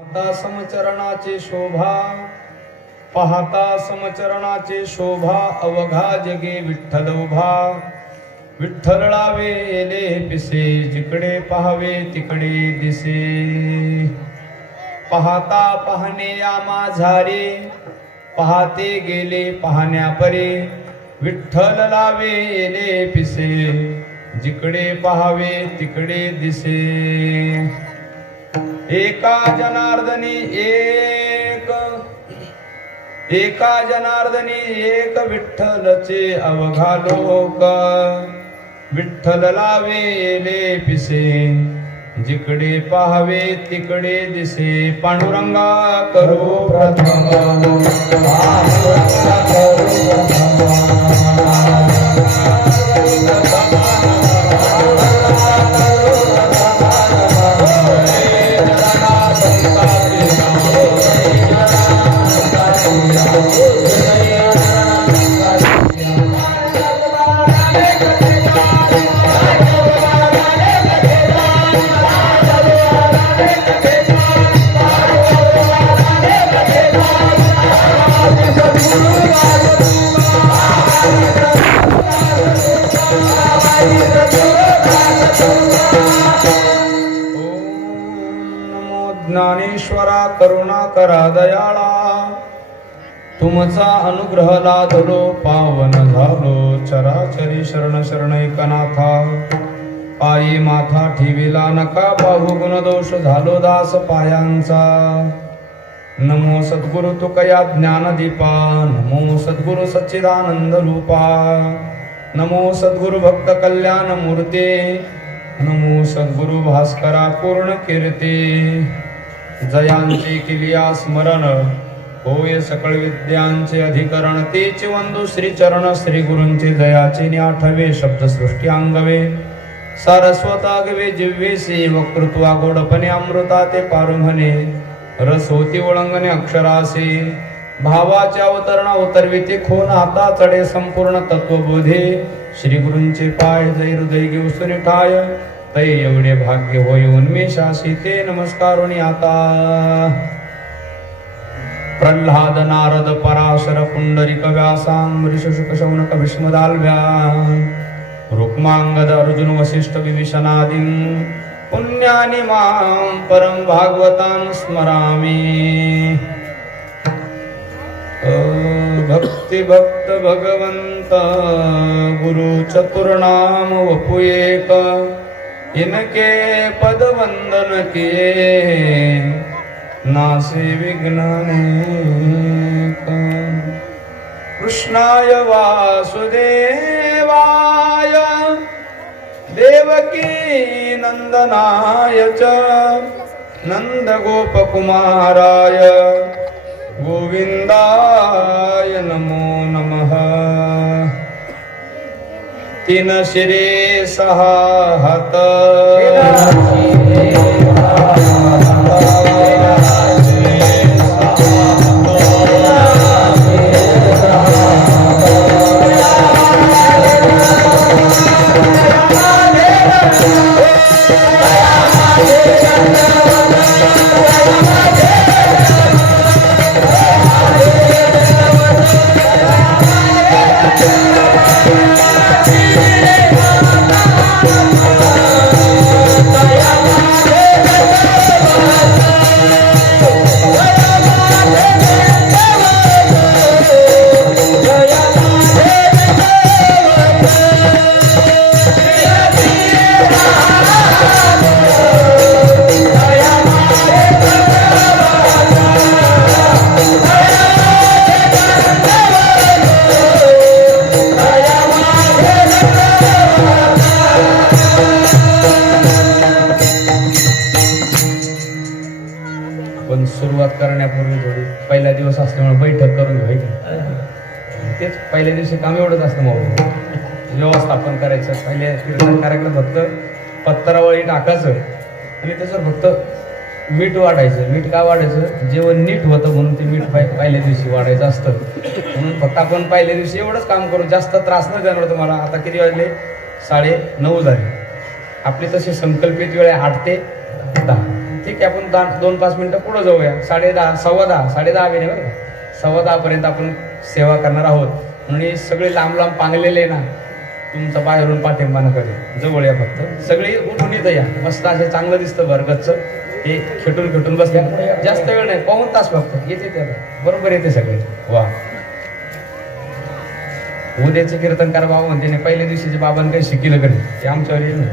पाहता समचरणाचे शोभा, पाहता समचरणाचे शोभा, अवघा जगे विठ्ठल उभा. विठ्ठला वेले पिसे, जिकडे पाहावे तिकडे दिसे. पाहता पाहणे या माझारे, पाहते गेले पाहण्या परे. विठ्ठलला वेले पिसे, जिकडे पाहावे तिकडे दिसे. एका जनार्दनी एक, एका जनार्दनी एक, विठ्ठलचे अवघा लोक. विठ्ठलला वेले पिसे, जिकडे पाहावे तिकडे दिसे. पांडुरंगा करो प्रथम, पांडुरंगा करो ज्ञानेश्वरा करुणा करा दयाळा. तुमचा अनुग्रह लादलो पावन झालो. चराचरी शरण शरण एकनाथा. पायी माथा ठेविला नका पाहू गुणदोष झालो दास पायांचा. नमो सद्गुरु तुकया ज्ञानदीपा. नमो सद्गुरु सच्चिदानंद रूपा. नमो सद्गुरु भक्त कल्याण मूर्ते. नमो सद्गुरु भास्करा पूर्ण कीर्ती. जयांचे किलिया स्मरण होय सकळ विद्यांचे अधिकरण. तेच वंदू श्री चरण श्री गुरूंचे जयाचे आठवे. शब्द सृष्टी अंगवे सारस्वतागवे. जिव्वेसे वक्तृत्वा गोडपणे अमृता ते पारुम्हणे. रस होती ओळंगणे अक्षरासे. भावाच्या अवतरणा उतरविते खोन. आता चढे संपूर्ण तत्वबोधे. श्री गुरूंचे पाय जै हृदय घेऊ सुनिठाय. तै एवढे भाग्य होय उन्मेषासी. ते नमस्कारोनी आता. प्रल्हाद नारद पराशर पुंडरिक व्यासांबरीश शुक शौनक भीष्मदाल्व्या. रुक्मांगद अर्जुन वसिष्ठ विभीषणादीं. पुण्यानि मां परम भागवतां स्मरामि. भक्ति भक्त भगवंत गुरु चतुर्नाम वपु एक. इनके पद वंदन किए, नासे विघ्न अनेक. कृष्णाय वासुदेवाय देवकी नंदनाय च. नंद गोपकुमाराय गोविंदाय नमो नमः. तीन शिरे सहा हात, पण सुरुवात करण्यापूर्वी थोडी पहिला दिवस असल्यामुळे बैठक करून घ्यायची. तेच पहिल्या दिवशी काम एवढंच असतं. मग व्यवस्थापन करायचं. पहिल्या कीर्तन कार्यक्रम फक्त पत्तरावळी टाकायचं आणि त्याचं फक्त मीठ वाढायचं. मीठ का वाढायचं? जेवण नीट होतं म्हणून ते मीठ पहिल्या दिवशी वाढायचं असतं. म्हणून फक्त आपण पहिल्या दिवशी एवढंच काम करू. जास्त त्रास न देणार तुम्हाला. आता किती वाजले? 9:30 झाले. आपली तशी संकल्पित वेळ आहे 8 ते 10. ठीक आहे, आपण 2-5 मिनिटं पुढे जाऊया. 10:30, 10:15, 10:30 बी नाही बरं का, 10:15 पर्यंत आपण सेवा करणार आहोत. म्हणून हे सगळे लांब लांब पांगलेले ना, तुमचा बाहेरून पाठिंबा न करे, जवळ या फक्त. सगळे उठून येतं या, मस्त असे चांगलं दिसतं भरगतचं. हे खेटून बसले, जास्त वेळ नाही, 1 तास फक्त येते त्याला, बरोबर येते सगळे. वा, उद्याचे कीर्तनकार बाबा म्हणते नाही, पहिल्या दिवशीचे बाबांनी काही शिकलं कधी, ते आमच्यावर येईल ना,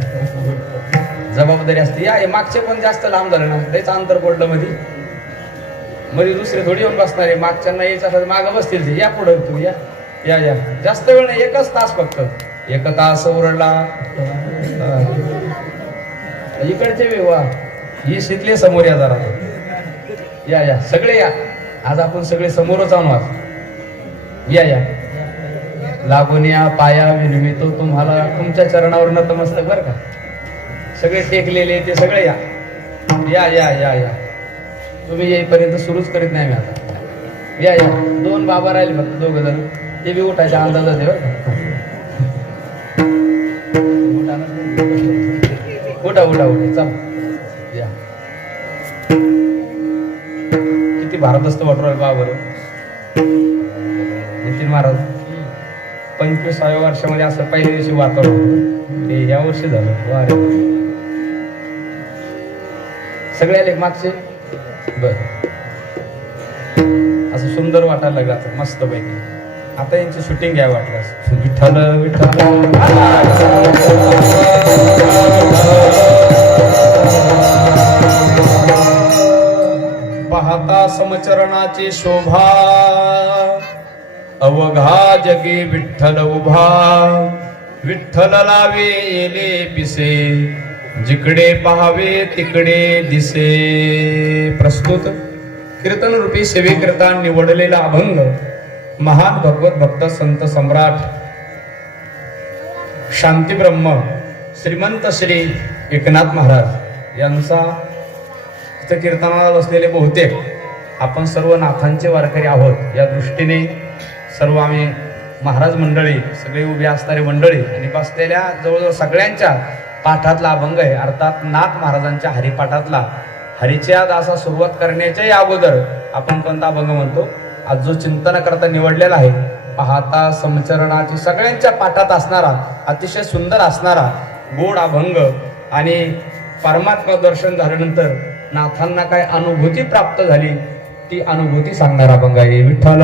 जबाबदारी असते. या हे मागचे पण जास्त लांब झालं ना, त्याच अंतर पडलं मध्ये दुसरे थोडी येऊन बसणार आहे. मागच्यांना यायचं असं मागं बसतील ते, या पुढं तू या या या, जास्त वेळ नाही, 1 तास फक्त. 1 तास उरला इकडचे वे. वा, ही शिकले समोर या जरा, या सगळे या. आज आपण सगळे समोरच आणू आज. या लागून या, पाया विनवितो तुम्हाला, तुमच्या चरणावर नतमस्तक बरं का. सगळे टेकलेले ते सगळे या या या या. तुम्ही येईपर्यंत सुरूच करीत नाही मी आता. या 2 बाबा राहिले फक्त, 2 जण, ते बी उठायच्या अंदाजात आहे बरं का. उठा चल या. किती भारदस्त वाटू राहील बाबर नितीन महाराज. 25व्या वर्षामध्ये असं पहिल्या दिवशी वातावरण ते या वर्षी झालं. वारे सगळे आले मागचे, बर असं सुंदर वाटायला लागलं आता मस्त पैकी. आता यांची शूटिंग घ्या वाटलं. विठ्ठल विठ्ठल पाहता समचरणाची शोभा, अवघा जगी विठ्ठल उभा. विठ्ठल लावे येले पिसे, जिकडे पाहावे तिकडे दिसे. प्रस्तुत कीर्तन रूपी सेवेकरता निवडलेला अभंग महान भगवत भक्त संत सम्राट शांतीब्रह्म श्रीमंत श्री एकनाथ महाराज यांचा इथं कीर्तनाला बसलेले बहुतेक आपण सर्व नाथांचे वारकरी आहोत. या दृष्टीने सर्व आम्ही महाराज मंडळी, सगळे उभे असणारे मंडळी आणि बसलेल्या जवळजवळ सगळ्यांच्या पाठातला अभंग आहे. अर्थात नाथ महाराजांच्या हरिपाठातला. हरीच्या दासा सुरुवात करण्याच्या अगोदर आपण कोणता अभंग म्हणतो, आज जो चिंतन करता निवडलेला आहे, पाहता समचरणाची सगळ्यांच्या पाठात असणारा अतिशय सुंदर असणारा गोड अभंग. आणि परमात्मा दर्शन झाल्यानंतर नाथांना काय अनुभूती प्राप्त झाली ती अनुभूती सांगणारा अभंग आहे. विठ्ठल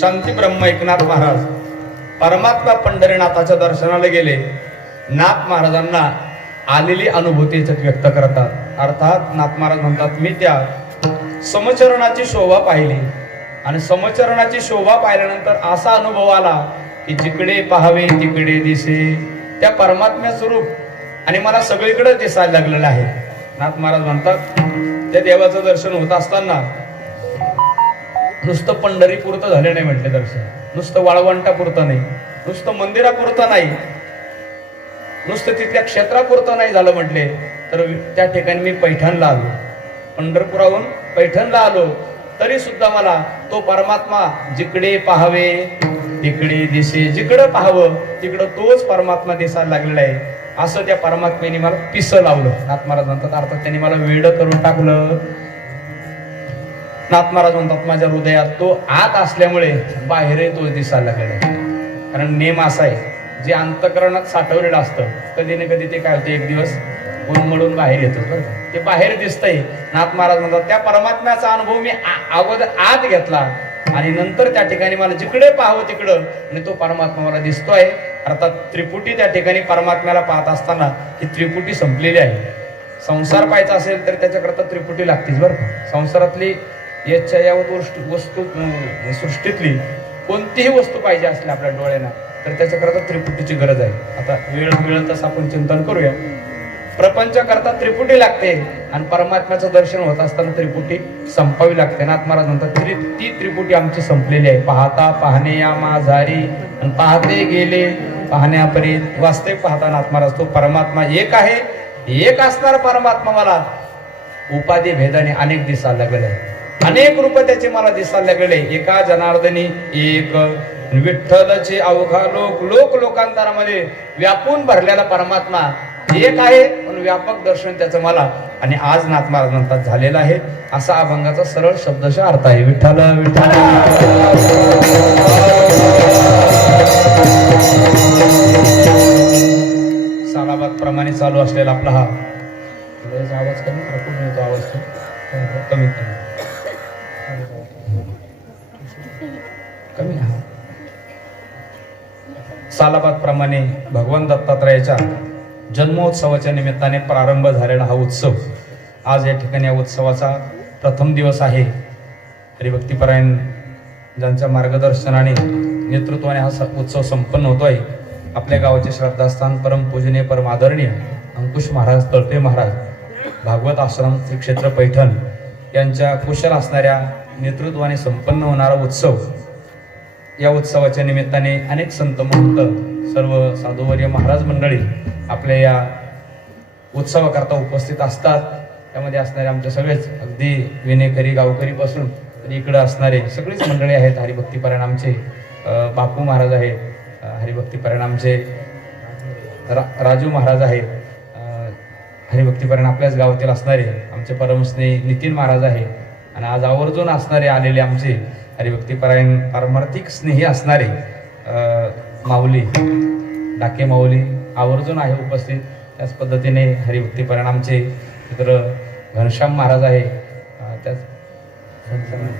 शांतीब्रह्म एकनाथ महाराज परमात्मा पंढरीनाथाच्या दर्शनाला गेले. नाथ महाराजांना आलेली अनुभूती याच्यात व्यक्त करतात. अर्थात नाथ महाराज म्हणतात, मी त्या समचरणाची शोभा पाहिली आणि समचरणाची शोभा पाहिल्यानंतर असा अनुभव आला की जिकडे पाहावे तिकडे दिसे त्या परमात्म्या स्वरूप आणि मला सगळीकडे दिसायला लागलेलं आहे. नाथ महाराज म्हणतात, त्या देवाचं दर्शन होत असताना नुसतं पंढरीपुरतं झाले नाही म्हटले दर्शन, नुसतं वाळवंटापुरतं नाही, नुसतं मंदिरापुरतं नाही, नुसतं तिथल्या क्षेत्रापुरतं नाही झालं म्हटले, तर त्या ठिकाणी मी पैठणला आलो, पंढरपुराहून पैठणला आलो, तरी सुद्धा मला तो परमात्मा जिकडे पाहावे तिकडे दिसे, जिकडं पाहावं तिकडं तोच परमात्मा दिसायला लागलेला आहे. असं त्या परमात्म्याने मला पिसं लावलं. नाथ महाराज म्हणतात, अर्थात त्यांनी मला वेडं करून टाकलं. नाथ महाराज म्हणतात, माझ्या हृदयात तो आत असल्यामुळे बाहेरही तो दिसायला लागलेला आहे. कारण नेम असा आहे, जे अंतःकरणात साठवलेलं असतं कधी ना कधी ते काय होतं, एक दिवस उन्मळून बाहेर येतं. बरं, ते बाहेर दिसतंय. नाथ महाराज म्हणतात, त्या परमात्म्याचा अनुभव मी अगोदर आत घेतला आणि नंतर त्या ठिकाणी मला जिकडे पाहावं तिकडं आणि तो परमात्मा मला दिसतोय. अर्थात त्रिपुटी त्या ठिकाणी परमात्म्याला पाहत असताना ही त्रिपुटी संपलेली आहे. संसार पाहायचा असेल तर त्याच्याकरता त्रिपुटी लागतेच. बरं का, संसारातली याच्या यावत वस्तू सृष्टीतली कोणतीही वस्तू पाहिजे असली आपल्या डोळ्यांना तर त्याच्याकरता त्रिपुटीची गरज आहे. आता वेळ मिळेल तसं आपण चिंतन करूया. प्रपंच करता त्रिपुटी लागते आणि परमात्म्याचं दर्शन होत असताना त्रिपुटी संपावी लागते. नाथ महाराज म्हणतात, ती त्रिपुटी आमची संपलेली आहे. पाहता पाहणे या माझारी आणि पाहते गेले पाहण्यापर्यंत. वास्तविक पाहता नाथ महाराज तो परमात्मा एक आहे. एक असणार परमात्मा मला उपाधी भेदाने अनेक दिसायला लागलेले आहे, अनेक रूप त्याचे मला दिसायला लागलेले. एका जनार्दनी एक विठ्ठलचे अवघा लोक, लोक लोकांतरामध्ये व्यापून भरलेला परमात्मा एक आहे, पण व्यापक दर्शन त्याचं मला आणि आज नाथ महाराज म्हणतात झालेला आहे. असा अभंगाचा सरळ शब्दशः अर्थ आहे. विठ्ठल विठ्ठल. सालाबाद प्रमाणे चालू असलेला आपला हा आवाज कमी मिळतो, आवाज कमी कमी सालाबाद प्रमाणे भगवान दत्तात्रयाच्या जन्मोत्सवाच्या निमित्ताने प्रारंभ झालेला हा उत्सव आज या ठिकाणी या उत्सवाचा प्रथम दिवस आहे. हरिभक्तीपरायण ज्यांच्या मार्गदर्शनाने नेतृत्वाने हा उत्सव संपन्न होतोय. आपल्या गावाचे श्रद्धास्थान परमपूजनीय परम आदरणीय अंकुश महाराज तळपे महाराज भागवत आश्रम श्री क्षेत्र पैठण यांच्या कुशल असणाऱ्या नेतृत्वाने संपन्न होणारा उत्सव. या उत्सवाच्या निमित्ताने अनेक संत महंत सर्व साधुवर्य महाराज मंडळी आपल्या या उत्सवाकरता उपस्थित असतात. त्यामध्ये असणारे आमचे सगळेच अगदी विनेकरी गावकरी पासून इकडे असणारे सगळेच मंडळी आहेत. हरिभक्तीपरायण आमचे बापू महाराज आहेत, हरिभक्तीपरायण आमचे राजू महाराज आहेत, हरिभक्तीपरायण आपल्याच गावातील असणारे आमचे परमस्नेही नितीन महाराज आहे आणि आज आवर्जून असणारे आलेले आमचे हरिभक्तीपरायण पारमार्थिक स्नेही असणारे माऊली डाके माऊली आवर्जून आहे उपस्थित. त्याच पद्धतीने हरिभक्तीपरायण आमचे मित्र घनश्याम महाराज आहे. त्याच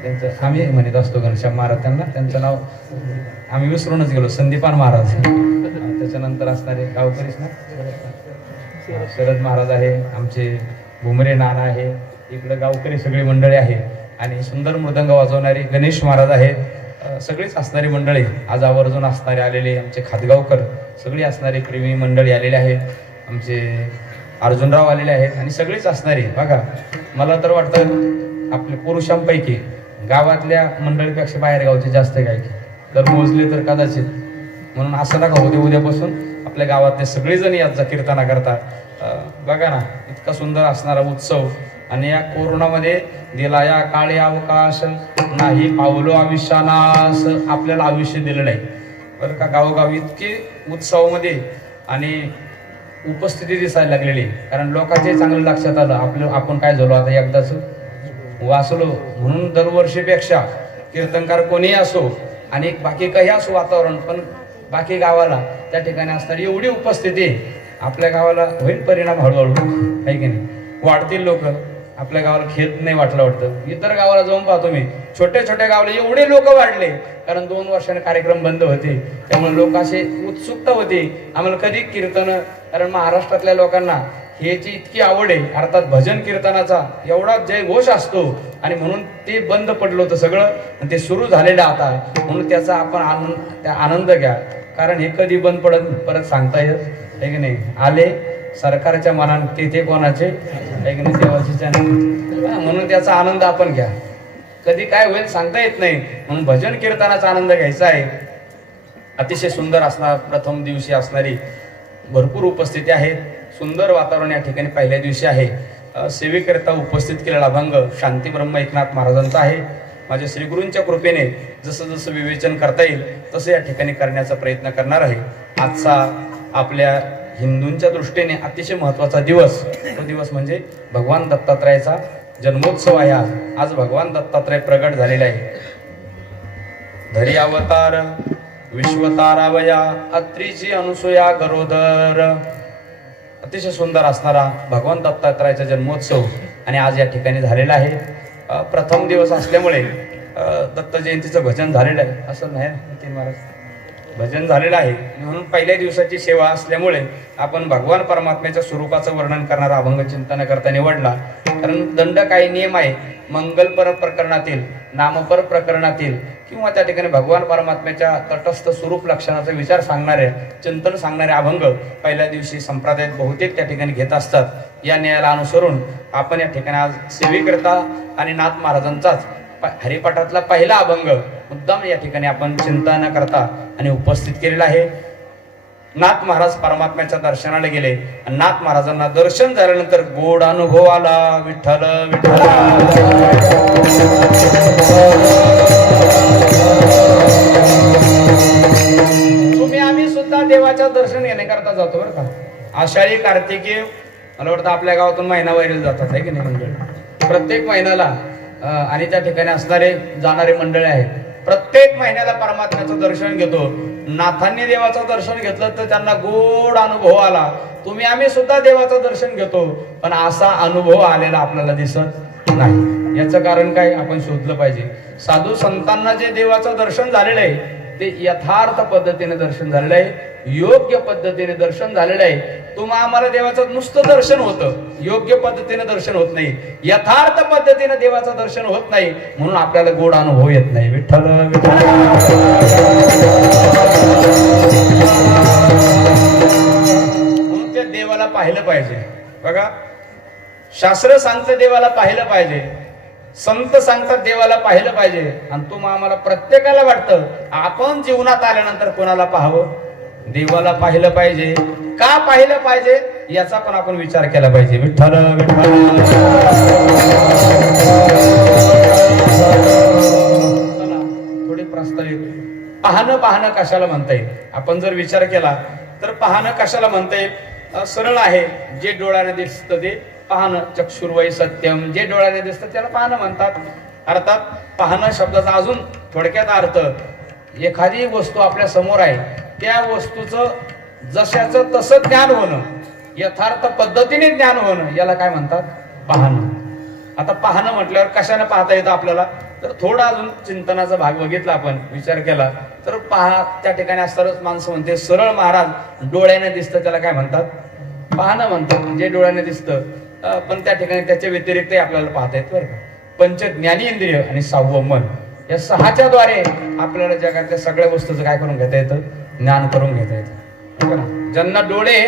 त्यांचं आम्ही म्हणत असतो घनश्याम महाराज, त्यांचं नाव आम्ही विसरूनच गेलो, संदीपान महाराज. त्याच्यानंतर असणारे गावकरीच ना शरद महाराज आहे, आमचे भुमरे नाना आहे, इकडे गावकरी सगळी मंडळी आहे आणि सुंदर मृदंग वाजवणारे गणेश महाराज आहेत. सगळीच असणारी मंडळी आज आवर्जून असणारे आलेले आमचे खातगावकर सगळी असणारे प्रेमी मंडळी आलेले आहेत. आमचे अर्जुनराव आलेले आहेत आणि सगळीच असणारे. बघा, मला तर वाटतं आपल्या पुरुषांपैकी गावातल्या मंडळीपेक्षा बाहेर गावचे जास्त गायकी जर मोजले तर कदाचित. म्हणून असं नका होते, उद्यापासून आपल्या गावातले सगळेजण याचा कीर्तना करतात. बघा ना, इतका सुंदर असणारा उत्सव आणि या कोरोनामध्ये दिला या काळी अवकाश नाही पावलो आयुष्यानास. आपल्याला आयुष्य दिलेलं आहे बरं का. गावोगावी इतकी उत्सवामध्ये आणि उपस्थिती दिसायला लागलेली, कारण लोकांचे चांगलं लक्षात आलं आपण काय झालो आता एकदाच वाचलो म्हणून. दरवर्षीपेक्षा कीर्तनकार कोणीही असो आणि बाकी काही असो वातावरण, पण बाकी गावाला त्या ठिकाणी असणारी एवढी उपस्थिती आपल्या गावाला होईल परिणाम हळूहळू, आहे की नाही. वाढतील लोक, आपल्या गावाला खेद नाही वाटलं वाटतं. इतर गावाला जाऊन पाहतो मी, छोट्या छोट्या गावाला एवढे लोक वाढले कारण 2 वर्षाने कार्यक्रम बंद होते. त्यामुळे लोकांची उत्सुकता होती आम्हाला कधी कीर्तन, कारण महाराष्ट्रातल्या लोकांना ह्याची इतकी आवड आहे, अर्थात भजन कीर्तनाचा एवढा जयघोष असतो आणि म्हणून ते बंद पडलं होतं सगळं आणि ते सुरू झालेलं आता, म्हणून त्याचा आपण आनंद घ्या. कारण हे कधी बंद पडत परत सांगता येत आहे की नाही. आले सरकारच्या मनात ते कोणाचे आहे की नाही, देवाचे, म्हणून त्याचा आनंद आपण घ्या. कधी काय होईल सांगता येत नाही, म्हणून भजन कीर्तनाचा आनंद घ्यायचा आहे. अतिशय सुंदर असणार प्रथम दिवशी असणारी भरपूर उपस्थिती आहे. सुंदर वातावरण या ठिकाणी पहिल्या दिवशी आहे. सेवेकरिता उपस्थित केलेला अभंग शांती ब्रह्म एकनाथ महाराजांचा आहे. माझ्या श्रीगुरूंच्या कृपेने जसं जसं विवेचन करता येईल तसं या ठिकाणी करण्याचा प्रयत्न करणार आहे. आजचा आपल्या हिंदूंच्या दृष्टीने अतिशय महत्त्वाचा दिवस, तो दिवस म्हणजे भगवान दत्तात्रयाचा जन्मोत्सव आहे. आज भगवान दत्तात्रय प्रगट झालेले आहे. धरी अवतार विश्वतारावया अत्रीची अनुसूया गरोदर. अतिशय सुंदर असणारा भगवान दत्तात्रयाचा जन्मोत्सव आणि आज या ठिकाणी झालेला आहे. प्रथम दिवस असल्यामुळे दत्त जयंतीचं भजन झालेलं आहे असं नाही नितीन महाराज, भजन झालेलं आहे. म्हणून पहिल्या दिवसाची सेवा असल्यामुळे आपण भगवान परमात्म्याच्या स्वरूपाचं वर्णन करणारा अभंग चिंतन करता निवडला. कारण दंड काही नियम आहे, मंगलपर प्रकरणातील, नामपर प्रकरणातील किंवा त्या ठिकाणी भगवान परमात्म्याच्या तटस्थ स्वरूप लक्षणाचा विचार सांगणारे, चिंतन सांगणारे अभंग पहिल्या दिवशी संप्रदायात बहुतेक त्या ठिकाणी घेत असतात. या न्यायाला अनुसरून आपण या ठिकाणी आज सेवेकरता आणि नाथ महाराजांचाच हरिपाठातला पहिला अभंग मुद्दाम या ठिकाणी आपण चिंतन करता आणि उपस्थित केलेला आहे. नाथ महाराज परमात्म्याच्या दर्शनाला गेले आणि नाथ महाराजांना दर्शन झाल्यानंतर गोड अनुभव आला. विठ्ठल विठ्ठल तुम्ही आम्ही सुद्धा देवाच्या दर्शन घेण्याकरता जातो बरं का. आषाढी कार्तिकी मला वाटतं आपल्या गावातून महिना वैरीला जातात आहे की नाही मंडळ, प्रत्येक महिन्याला. आणि त्या ठिकाणी असणारे जाणारे मंडळी आहेत. प्रत्येक महिन्याला परमात्म्याचं दर्शन घेतो. नाथांनी देवाचं दर्शन घेतलं तर त्यांना गोड अनुभव आला. तुम्ही आम्ही सुद्धा देवाचं दर्शन घेतो, पण असा अनुभव आलेला आपल्याला दिसत नाही. याचं कारण काय आपण शोधलं पाहिजे. साधू संतांना जे देवाचं दर्शन झालेलं आहे ते यथार्थ पद्धतीने दर्शन झालेलं आहे, योग्य पद्धतीने दर्शन झालेलं आहे. तुम्हा आम्हाला देवाचं नुसतं दर्शन होतं, योग्य पद्धतीने दर्शन होत नाही, यथार्थ पद्धतीने देवाचं दर्शन होत नाही, म्हणून आपल्याला गोड अनुभव येत नाही. विठ्ठल विठ्ठल म्हणून त्या देवाला पाहिलं पाहिजे. बघा, शास्त्र सांगतं देवाला पाहिलं पाहिजे, संत सांगतात देवाला पाहिलं पाहिजे. आणि तुम्हा आम्हाला प्रत्येकाला वाटतं आपण जीवनात आल्यानंतर कोणाला पाहावं, देवाला पाहिलं पाहिजे. का पाहिलं पाहिजे याचा पण आपण विचार केला पाहिजे. विठ्ठल विठ्ठल चला थोडी प्रस्तावित. पाहणं कशाला म्हणता येईल, आपण जर विचार केला तर पाहणं कशाला म्हणता येईल. सरळ आहे, जे डोळ्याने दिसतं ते पाहणं. चक्षुर्वै सत्यम, जे डोळ्याने दिसतं त्याला पाहणं म्हणतात. अर्थात पाहणं शब्दाचा अजून थोडक्यात अर्थ, एखादी वस्तू आपल्या समोर आहे त्या वस्तूचं जशाचं तसं ज्ञान होणं, यथार्थ पद्धतीने ज्ञान होणं, याला काय म्हणतात, पाहणं. आता पाहणं म्हटल्यावर कशाने पाहता येतं आपल्याला, तर थोडा अजून चिंतनाचा भाग बघितला आपण, विचार केला तर पहा त्या ठिकाणी असणारच माणसं म्हणते सरळ महाराज डोळ्याने दिसतं त्याला काय म्हणतात, पाहणं म्हणतात. जे डोळ्याने दिसतं, पण त्या ठिकाणी त्याच्या व्यतिरिक्तही आपल्याला पाहता येत बरं का. पंच ज्ञानेंद्रिय आणि 6वं मन, या 6च्या द्वारे आपल्याला जगातल्या सगळ्या वस्तूचं काय करून घेता येतं, ज्ञान करून घेता येतं. ज्यांना डोळे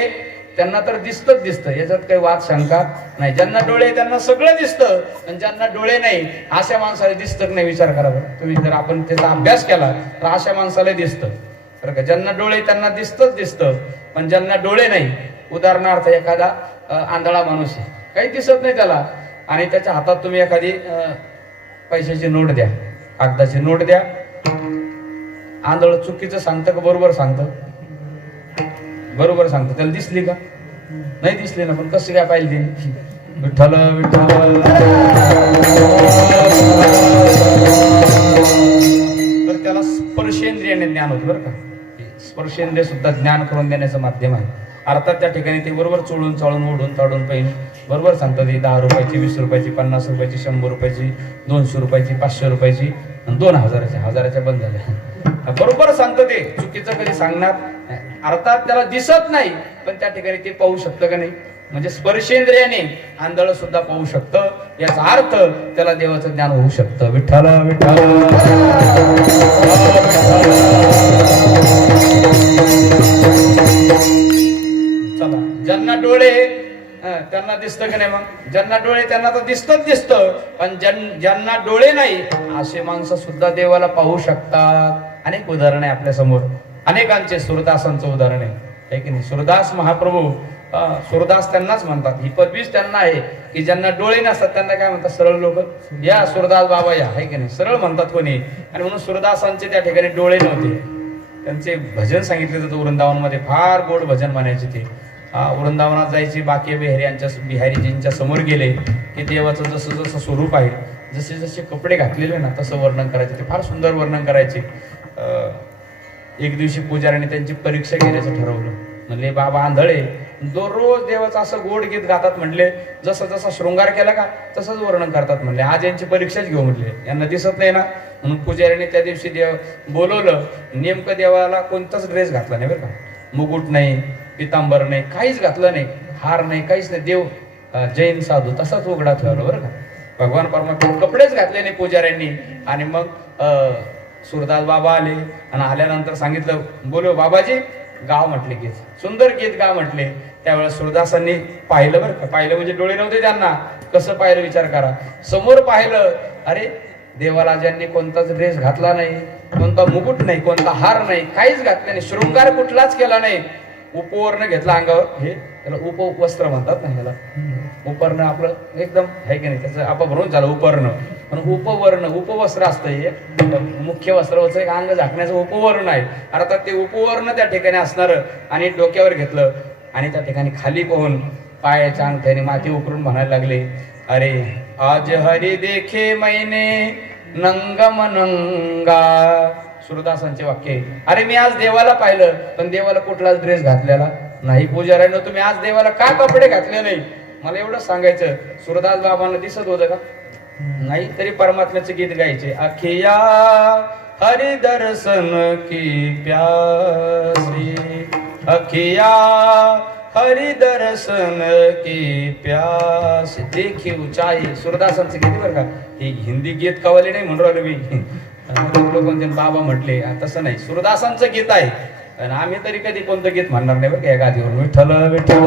त्यांना तर दिसतच दिसतं, याच्यात काही वाद शंका नाही. ज्यांना डोळे त्यांना सगळं दिसतं, आणि ज्यांना डोळे नाही अशा माणसाला दिसतं की नाही, विचार करा बरं तुम्ही. जर आपण त्याचा अभ्यास केला तर अशा माणसाला दिसतं बरं का. ज्यांना डोळे त्यांना दिसतच दिसतं, पण ज्यांना डोळे नाही, उदाहरणार्थ एखादा आंधळा माणूस आहे, काही दिसत नाही त्याला, आणि त्याच्या हातात तुम्ही एखादी पैशाची नोट द्या, कागदाची नोट द्या, आंधळ चुकीचं सांगतं का बरोबर सांगतं, बरोबर सांगतं. त्याला दिसली का, नाही दिसली ना, पण कसं काय पाहिजे तिने. विठ्ठल विठ्ठल तर त्याला स्पर्शेंद्रियाने ज्ञान होतं बरं का. स्पर्शेंद्रिय सुद्धा ज्ञान करून देण्याचं माध्यम आहे. अर्थात त्या ठिकाणी ते बरोबर चोळून चाळून ओढून ताडून पाहिजे बरोबर सांगतात. ती 10 रुपयाची, 20 रुपयाची, 50 रुपयाची, 100 रुपयाची, 200 रुपयाची, 500 रुपयाची, 2000च्या, 1000च्या बंद झाल्या. बरोबर सांगतं ते, चुकीचं कधी सांगणार. अर्थात त्याला दिसत नाही, पण त्या ठिकाणी ते पाहू शकतं का नाही, म्हणजे स्पर्शेंद्रियाने आंधळ सुद्धा पाहू शकतं. याचा अर्थ त्याला देवाचं ज्ञान होऊ शकतं. विठ्ठल विठ्ठल. चला, ज्यांना डोळे त्यांना दिसतं की नाही? मग ज्यांना डोळे त्यांना तर दिसतं, पण ज्यांना डोळे नाही असे माणसं सुद्धा देवाला पाहू शकतात. अनेक उदाहरण आहे आपल्या समोर, अनेकांचे. सुरदासांचं उदाहरण आहे की नाही? सुरदास महाप्रभू, सुरदास त्यांनाच म्हणतात, ही पदवीच त्यांना आहे की ज्यांना डोळे नसतात त्यांना काय म्हणतात? सरळ लोक, या सुरदास बाबा या, आहे की नाही? सरळ म्हणतात कोणी. आणि म्हणून सुरदासांचे त्या ठिकाणी डोळे नव्हते. त्यांचे भजन सांगितले जातं वृंदावनमध्ये, फार गोड भजन म्हणायचे ते. वृंदावनात जायची, बाकी बिहारीजींच्या समोर गेले की देवाचं जसं जसं स्वरूप आहे, जसे जसे कपडे घातलेले ना तसं वर्णन करायचे. ते फार सुंदर वर्णन करायचे. एक दिवशी पुजाऱ्याने त्यांची परीक्षा घेण्याचं ठरवलं. म्हणले बाबा आंधळे, दररोज देवाचं असं गोड गीत गातात, म्हणले जसं जसा शृंगार केला का तसंच वर्णन करतात. म्हणले आज यांची परीक्षाच घेऊ, म्हणले यांना दिसत नाही ना. म्हणून पुजाऱ्याने त्या दिवशी देव बोलवलं. नेमकं देवाला कोणताच ड्रेस घातला नाही बरं का, मुकुट नाही, पितांबर नाही, काहीच घातलं नाही, हार नाही, काहीच नाही. देव जैन साधू तसाच उघडा ठेवला बरं का. भगवान परमात्मा कपडेच घातले नाही पुजाऱ्यांनी. आणि मग सुरदास बाबा आले आणि आल्यानंतर सांगितलं, बोलो बाबाजी गाव म्हटले गीत, सुंदर गीत गा म्हटले. त्यावेळेस सुरदासांनी पाहिलं बरं का. पाहिलं म्हणजे डोळे नव्हते त्यांना. कसं पाहिलं विचार करा. समोर पाहिलं, अरे देवाला ज्यांनी कोणताच ड्रेस घातला नाही, कोणता मुकुट नाही, कोणता हार नाही, काहीच घातलं नाही, शृंगार कुठलाच केला नाही, उपवर्ण घेतला अंगावर, हे त्याला उपवस्त्र म्हणतात ना, ह्याला उपर्ण आपलं एकदम आहे की नाही, त्याचं आपण भरून झालं उपर्ण. पण उपवर्ण उपवस्त्र असतं, हे मुख्य वस्त्रावरचं एक अंग झाकण्याचं उपवर्ण आहे. अर्थात ते उपवर्ण त्या ठिकाणी असणार. आणि डोक्यावर घेतलं आणि त्या ठिकाणी खाली पाहून पायाच्या अंगठ्याने माती उकरून म्हणायला लागले, अरे आज हरी देखे मैने नंगम नंगा. सुरदासांचे वाक्य. अरे मी आज देवाला पाहिलं, पण देवाला कुठलाच ड्रेस घातलेला नाही. पुजाऱ्यांनो तुम्ही आज देवाला का कपडे घातले नाही? मला एवढंच सांगायचं. सुरदास बाबांना दिसत होतं का? नाही. तरी परमात्म्याचे गीत गायचे. अखिया हरि दर्शन की प्यासी, अखिया हरि दर्शन की प्यास, देखी ऊंचाई. सुरदासांचे गीत बरं का. हे हिंदी गीत कवले नाही म्हणून राहिलो मी. लोक बाबा म्हटले, तसं नाही, सुरदासांचं गीत आहे. आणि आम्ही तरी कधी कोणतं गीत म्हणणार नाही बरं का या गादीवर. विठ्ठल विठ्ठल.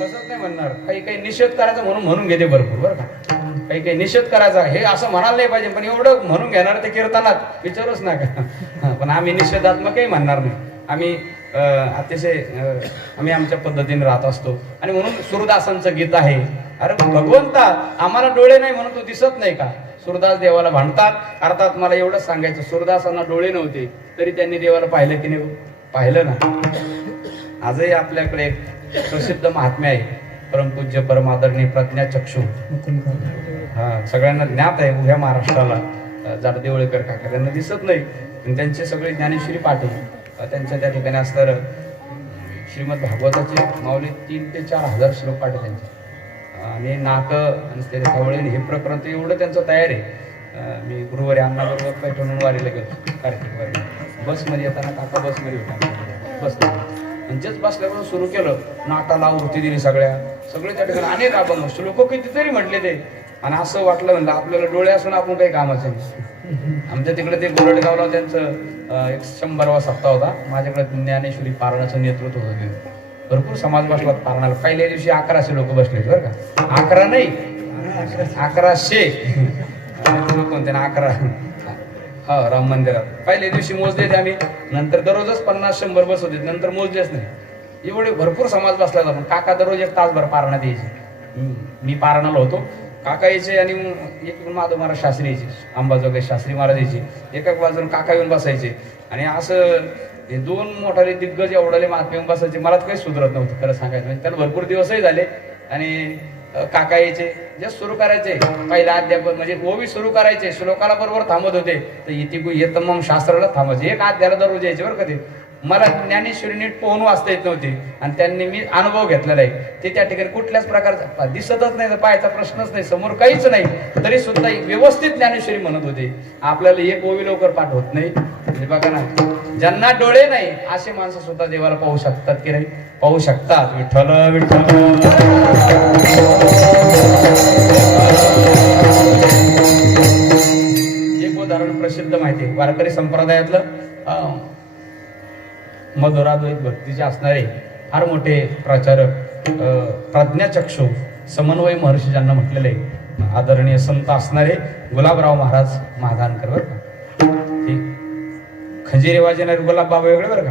तसंच नाही म्हणणार. काही काही निषेध करायचा म्हणून घेते भरपूर बरं का. काही निषेध करायचा हे असं म्हणायला नाही पाहिजे, पण एवढं म्हणून घेणार ते कीर्तनात विचारूच नका. पण आम्ही निषेधात्मकही म्हणणार नाही. आम्ही अतिशय आम्ही आमच्या पद्धतीने राहत असतो. आणि म्हणून सुरदासांचं गीत आहे. अरे भगवंता आम्हाला डोळे नाही म्हणून तू दिसत नाही का? सुरदास देवाला भांडतात. अर्थात मला एवढंच सांगायचं, सुरदासांना डोळे नव्हते तरी त्यांनी देवाला पाहिलं की नाही? पाहिलं ना. आजही आपल्याकडे एक प्रसिद्ध महात्म्य आहे, परमपूज्य परमादरणीय प्रज्ञाचक्षू. सगळ्यांना ज्ञात आहे उभ्या महाराष्ट्राला. जाडदेवळेकर काका त्यांना दिसत नाही, पण त्यांचे सगळे ज्ञानेश्वरी पाठ आहे. त्यांच्या त्या ठिकाणी असणार श्रीमद भागवताचे माऊली 3,000 ते 4,000 श्लोक पाठ आहे त्यांचे. आणि नाक आणि ते खवळे हे प्रकरण तर एवढं त्यांचं तयार आहे. मी गुरुवारी अण्णाबरोबर पैठणून वारीला गेलो, कार्तिक वारी. बसमध्ये येताना काका बसमध्ये होता, बसला म्हणजेच बसल्यापासून सुरू केलं. नाटाला वृत्ती दिली सगळे त्या ठिकाणी अनेक अभंग श्लोक कितीतरी म्हटले ते. आणि असं वाटलं म्हणलं आपल्याला डोळे असून आपण काही कामाचं नाही. आमच्या तिकडे ते गोरडगावला त्यांचं एक 100वा सप्ताह होता. माझ्याकडे ज्ञानेश्वरी पारणाचं नेतृत्व होतं. भरपूर समाज बसला पारणाला. पहिल्या दिवशी 1100 लोक बसले बरं का. 11 नाही, 1100 लोक होते ना. 11 हा राम मंदिरात पहिल्या दिवशी मोजले आम्ही. नंतर दररोजच 50-100 बस होते, नंतर मोजलेच नाही. एवढे भरपूर समाज बसला होता. पण काका दररोज 1 तासभर पारणात यायचे. मी पारणाला होतो, काका यायचे. आणि एक माधव महाराज शास्त्री यायचे, अंबाजोगाई शास्त्री महाराज यायचे. एका बाजून काका येऊन बसायचे. आणि असं हे 2 मोठाले दिग्गज एवढाले महात्मे येऊन बसायचे. मला तर काही सुधरत नव्हतं खरं सांगायचं म्हणजे. त्याला भरपूर दिवसही झाले. आणि काका यायचे, जस्ट सुरू करायचे पहिला अध्यापन म्हणजे ओवी सुरू करायचे, श्लोकाला बरोबर थांबत होते. तर येतं मग शास्त्राला थांबायचे. एक अध्यायाला दररोज यायचे बरं का ते. मला ज्ञानेश्वरी नीट पोहून वाचता येत नव्हती. आणि त्यांनी मी अनुभव घेतलेला आहे. ते त्या ठिकाणी कुठल्याच प्रकारचा दिसतच नाही, तर पाहायचा प्रश्नच नाही, समोर काहीच नाही, तरी सुद्धा व्यवस्थित ज्ञानेश्वरी म्हणत होते. आपल्याला एक ओवी लवकर पाठ होत नाही. म्हणजे बघा ना, ज्यांना डोळे नाही असे माणसं सुद्धा देवाला पाहू शकतात की नाही? पाहू शकतात. विठ्ठल विठ्ठल. एक उदाहरण प्रसिद्ध माहिती आहे वारकरी संप्रदायातलं, मधुराद्वैत भक्तीचे असणारे फार मोठे प्रचारक, प्रज्ञाचक्षु समन्वय महर्षी ज्यांना म्हटलेले आदरणीय संत असणारे गुलाबराव महाराज महादानकर बरं का. ते खंजिरी वाजवणारे गुलाबबाबा वेगळे बरं का,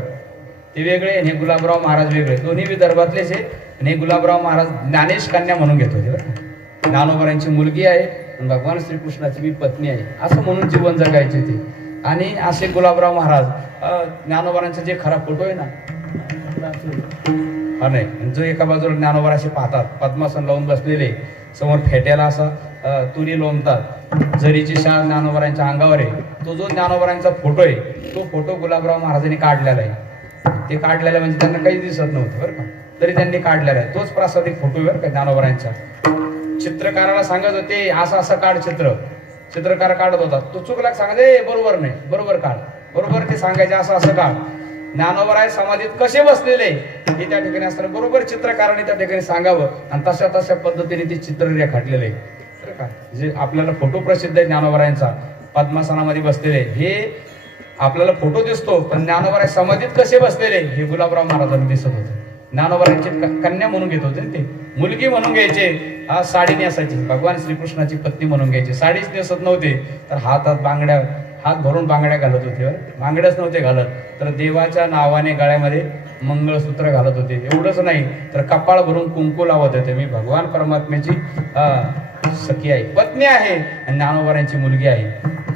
ते वेगळे आणि गुलाबराव महाराज वेगळे, दोन्ही विदर्भातलेच आहे. आणि गुलाबराव महाराज ज्ञानेश कन्या म्हणून घेत होते बरं का. ज्ञानोबरांची मुलगी आहे आणि भगवान श्रीकृष्णाची मी पत्नी आहे असं म्हणून जीवन जगायचे ते. आणि असे गुलाबराव महाराज ज्ञानोबरांचा जे खरा फोटो आहे ना, हा नाही, जो एका बाजूला ज्ञानोबा असे पाहतात पद्मासन लावून बसलेले, समोर फेट्याला असा तुरी लोंबतात, जरीची शाल ज्ञानोबरांच्या अंगावर आहे. तो जो ज्ञानोबरांचा फोटो आहे तो फोटो गुलाबराव महाराजांनी काढलेला आहे. ते काढलेला म्हणजे त्यांना काहीच दिसत नव्हतं बरं का, तरी त्यांनी काढलेला आहे. तोच प्रासादिक फोटो बरं का ज्ञानोबरांचा. चित्रकाराला सांगत होते असं असं काढ चित्र, चित्रकार काढत होता. तो चुकला सांगायचे बरोबर नाही, बरोबर काढ, बरोबर ते सांगायचे असं असं काढ. ज्ञानोबराय समाधीत कसे बसलेले हे त्या ठिकाणी असताना बरोबर चित्रकाराने त्या ठिकाणी सांगावं आणि तशा तशा पद्धतीने ते चित्र रेखाटलेले बरं का. जे आपल्याला फोटो प्रसिद्ध आहे ज्ञानोबरायांचा पद्मासनामध्ये बसलेले, हे आपल्याला फोटो दिसतो, पण ज्ञानोबराय समाधीत कसे बसलेले हे गुलाबराव महाराजांना दिसत होते. ज्ञानोबरांची कन्या म्हणून घेत होते ते, मुलगी म्हणून घ्यायचे, साडी नेसायची, भगवान श्रीकृष्णाची पत्नी म्हणून घ्यायची. साडीच नेसत नव्हते तर हातात बांगड्या, हात भरून बांगड्या घालत होते. बांगड्याच नव्हते घालत तर देवाच्या नावाने गळ्यामध्ये मंगळसूत्र घालत होते. एवढंच नाही तर कपाळ भरून कुंकू लावत होते. मी भगवान परमात्म्याची सखी आहे, पत्नी आहे आणि ज्ञानोबरांची मुलगी आहे.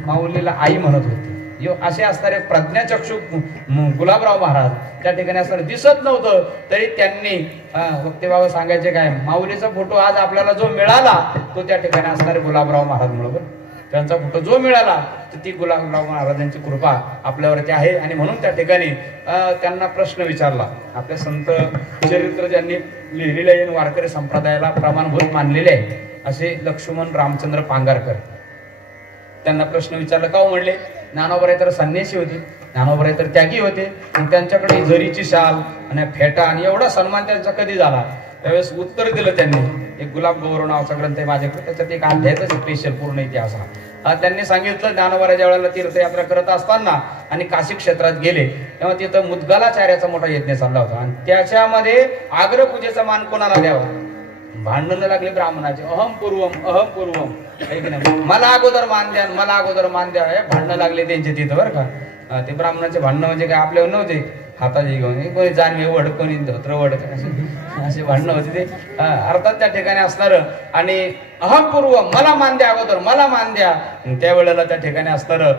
माऊलीला आई म्हणत होती. असे असणारे प्रज्ञाचक्षु गुलाबराव महाराज त्या ठिकाणी असणारे दिसत नव्हतं तरी त्यांनी वक्ते बाबा सांगायचे काय, माऊलीचा फोटो आज आपल्याला जो मिळाला तो त्या ठिकाणी असणारे गुलाबराव महाराज म्हणून. त्यांचा फोटो जो मिळाला तर ती गुलाबराव महाराजांची कृपा आपल्यावरती आहे. आणि म्हणून त्या ठिकाणी त्यांना प्रश्न विचारला. आपल्या संत चरित्र ज्यांनी लिहिलेले आहे, वारकरी संप्रदायाला प्रमाणभूत मानलेले आहे असे लक्ष्मण रामचंद्र पांगारकर, त्यांना प्रश्न विचारला. का म्हणले, ज्ञानोबराय तर संन्यासी होते, ज्ञानोबराय तर त्यागी होते आणि त्यांच्याकडे जरीची शाल आणि फेटा आणि एवढा सन्मान त्यांचा कधी झाला. त्यावेळेस उत्तर दिलं त्यांनी. एक गुलाब गौरव नावाचा ग्रंथ आहे माझ्याकडे, त्याच्यात एक अध्यायच स्पेशल पूर्ण इतिहास हा. त्यांनी सांगितलं ज्ञानोबराय ज्या वेळेला तीर्थयात्रा करत असताना आणि काशी क्षेत्रात गेले तेव्हा तिथं मुद्गलाचार्याचा मोठा यज्ञ चालला होता आणि त्याच्यामध्ये आग्रपूजेचा मान कोणाला द्यावा, भांडणं लागले ब्राह्मणाचे. अहम पूर्वम मला अगोदर मान द्या, मला अगोदर मान द्या, हे भांडणं लागले त्यांचे तिथं बरं का. ते ब्राह्मणाचे भांडणं म्हणजे काय आपल्यावर नव्हते, हाताचे घेऊन कोणी जानवे वड, कोणी धोत्र वड, असे भांडणं होते ते. अर्थात त्या ठिकाणी असणार आणि अहम पूर्वम मला मान द्या, अगोदर मला मान द्या. त्यावेळेला त्या ठिकाणी असणार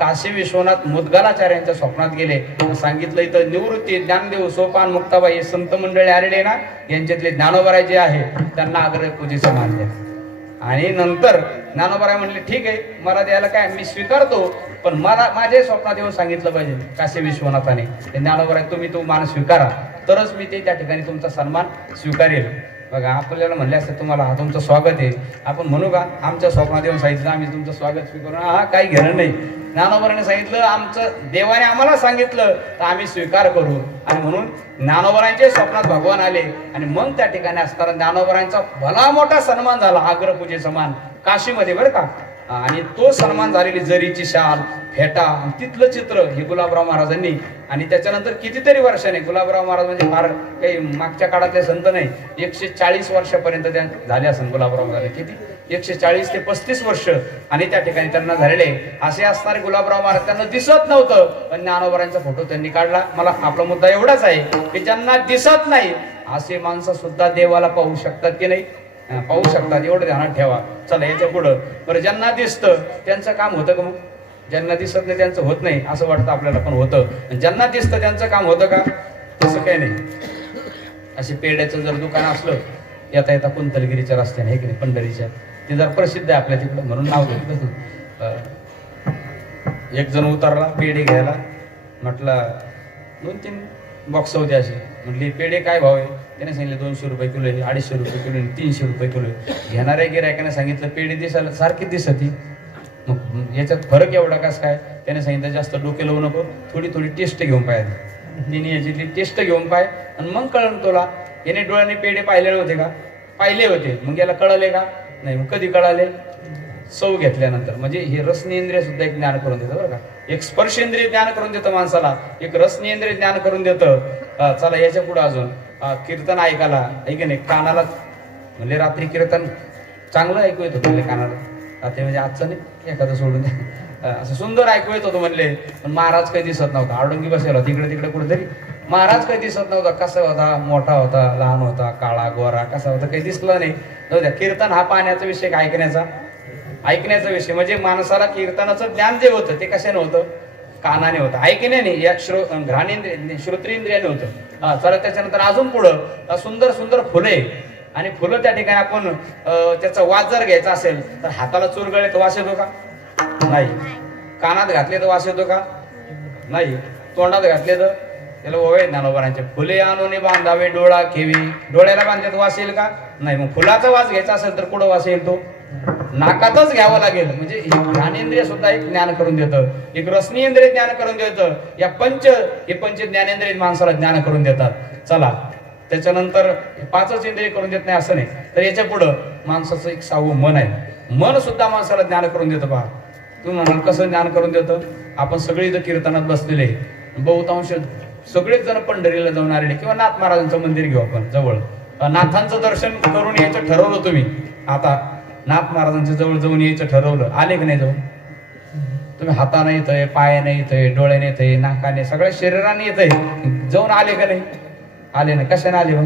काशी विश्वनाथ मुद्गलाचार्यांच्या स्वप्नात गेले. सांगितलं इथं निवृत्ती ज्ञानदेव सोपान मुक्ताबाई संत मंडळी आलेले ना, यांच्यातले ज्ञानोबराय जे आहे त्यांना आग्रह पूजेचं मान द्या. आणि नंतर ज्ञानोबराय म्हणले ठीक आहे मला द्यायला काय मी स्वीकारतो, पण मला माझ्या स्वप्नात येऊन सांगितलं पाहिजे काशी विश्वनाथाने, ज्ञानोबराय तुम्ही तो मान स्वीकारा तरच मी ते त्या ठिकाणी तुमचा सन्मान स्वीकारेल. बघा आपल्याला म्हणले असतं तुम्हाला हा तुमचं स्वागत आहे, आपण म्हणू का आमच्या स्वप्नात येऊन सांगितलं आम्ही तुमचं स्वागत स्वीकारू, हा काही घेणं नाही. ज्ञानोबराने सांगितलं आमचं देवाने आम्हाला सांगितलं तर आम्ही स्वीकार करू. आणि म्हणून ज्ञानोबरांच्या स्वप्नात भगवान आले आणि मग त्या ठिकाणी असताना ज्ञानोबरांचा भला मोठा सन्मान झाला, आग्रपूजेचा मान काशीमध्ये बरं का. आणि तो सन्मान झालेली जरीची शाल फेटा तिथलं चित्र हे गुलाबराव महाराजांनी. आणि त्याच्यानंतर कितीतरी वर्षाने गुलाबराव महाराज म्हणजे फार काही मागच्या काळातले संत नाही, 140 वर्षापर्यंत त्या झाले असेल गुलाबराव महाराज, किती 140 ते 35 वर्ष. आणि त्या ठिकाणी त्यांना झालेले असे असणारे गुलाबराव महाराज त्यांना दिसत नव्हतं पण ज्ञानोबरांचा फोटो त्यांनी काढला. मला आपला मुद्दा एवढाच आहे की ज्यांना दिसत नाही असे माणसं सुद्धा देवाला पाहू शकतात की नाही, पाहू शकतात, एवढं ध्यानात ठेवा. चला याच्या पुढं बरं, ज्यांना दिसतं त्यांचं काम होतं का, मग ज्यांना दिसत नाही त्यांचं होत नाही असं वाटतं आपल्याला, पण होतं. ज्यांना दिसतं त्यांचं काम होतं का, तसं काही नाही. असे पेड्याचं जर दुकान असलं येता येता कुंतलगिरीच्या रस्त्याने, हे की नाही, पंढरीच्या, ते जर प्रसिद्ध आहे आपल्या तिकडं म्हणून नाव घेतलं. एक जण उतरला पेढे घ्यायला, म्हटलं 2-3 बॉक्स होते असे, म्हटले पेढे काय भाव आहे, त्याने सांगितले 200 रुपये किलो आहे, 250 रुपये किलो आहे, 300 रुपये किलो आहे. घेणाऱ्या गिरायकाने सांगितलं पेढे दिसायला सारखी दिसती, मग याच्यात फरक एवढा कस काय, त्याने सांगितलं जास्त डोके लावू नको, थोडी थोडी टेस्ट घेऊन पाहिजे. तिने याची टेस्ट घेऊन पाय आणि मग कळलं तुला. याने डोळ्याने पेढे पाहिलेले होते का? पाहिले होते. मग याला कळले का? नाही. मग कधी कळाले? सव घेतल्यानंतर. म्हणजे हे रसनेंद्रिय सुद्धा एक ज्ञान करून देतं बरं का. एक स्पर्शेंद्रिय ज्ञान करून देतं माणसाला, एक रसनेंद्रिय ज्ञान करून देतं. चला याच्या पुढे अजून कीर्तन ऐकायला ऐक नाही, कानाला म्हणजे रात्री कीर्तन चांगलं ऐकू येत होतं कानाला. रात्री म्हणजे आजचं नाही, एखादं सोडून द्या. असं सुंदर ऐकू येत होतं म्हणले. पण महाराज काही दिसत नव्हता, आडोंगी बसेल होता तिकडे तिकडे कुठेतरी. महाराज काही दिसत नव्हता. कसा होता? मोठा होता, लहान होता, काळा गोरा कसा होता काही दिसला नाही. कीर्तन हा पाहण्याचा विषय, ऐकण्याचा विषय. म्हणजे माणसाला कीर्तनाचं ज्ञान जे होतं ते कशाने होतं? कानाने होतं, ऐकण्याने, या घ्राणेंद्रिय श्रोत्रेंद्रियाने होतं. चला त्याच्यानंतर अजून पुढं सुंदर सुंदर फुले आणि फुलं त्या ठिकाणी आपण त्याचा वास जर घ्यायचा असेल तर हाताला चुरगळे तर वास येतो का? नाही. कानात घातले तर वास येतो का? नाही. तोंडात घातले तर त्याला ओवे ज्ञानोबारांचे. फुले आणून बांधावे डोळा केवी, डोळ्याला बांधले तर वास येईल का? नाही. मग फुलाचा वास घ्यायचा असेल तर कुठं वास येईल? तो नाकातच घ्यावं लागेल. म्हणजे ज्ञानेंद्रिय सुद्धा एक ज्ञान करून देतं, एक रसनीयेंद्रिय ज्ञान करून देतं. या पंच ज्ञानेंद्रिय माणसाला ज्ञान करून देतात. चला त्याच्यानंतर 5च इंद्रिय करून देत नाही असं नाही. तर याच्या पुढं माणसाचं एक 6वं मन आहे. मन सुद्धा माणसाला ज्ञान करून देतं. पहा तुम्ही म्हणाल कसं ज्ञान करून देतं? आपण सगळे इथं कीर्तनात बसलेले, बहुतांश सगळेच जण पंढरीला जाऊन आलेले किंवा नाथ महाराजांचं मंदिर घेऊ आपण जवळ. नाथांचं दर्शन करून यायचं ठरवलं तुम्ही. आता नाथ महाराजांच्या जवळ जाऊन यायचं ठरवलं, आले की नाही जाऊन? तुम्ही हाताने येतंय, पायाने येतंय, डोळ्याने येतंय, नाकाने, सगळ्या शरीराने येतंय, जाऊन आले का नाही? आले नाही. कशाने आले मग?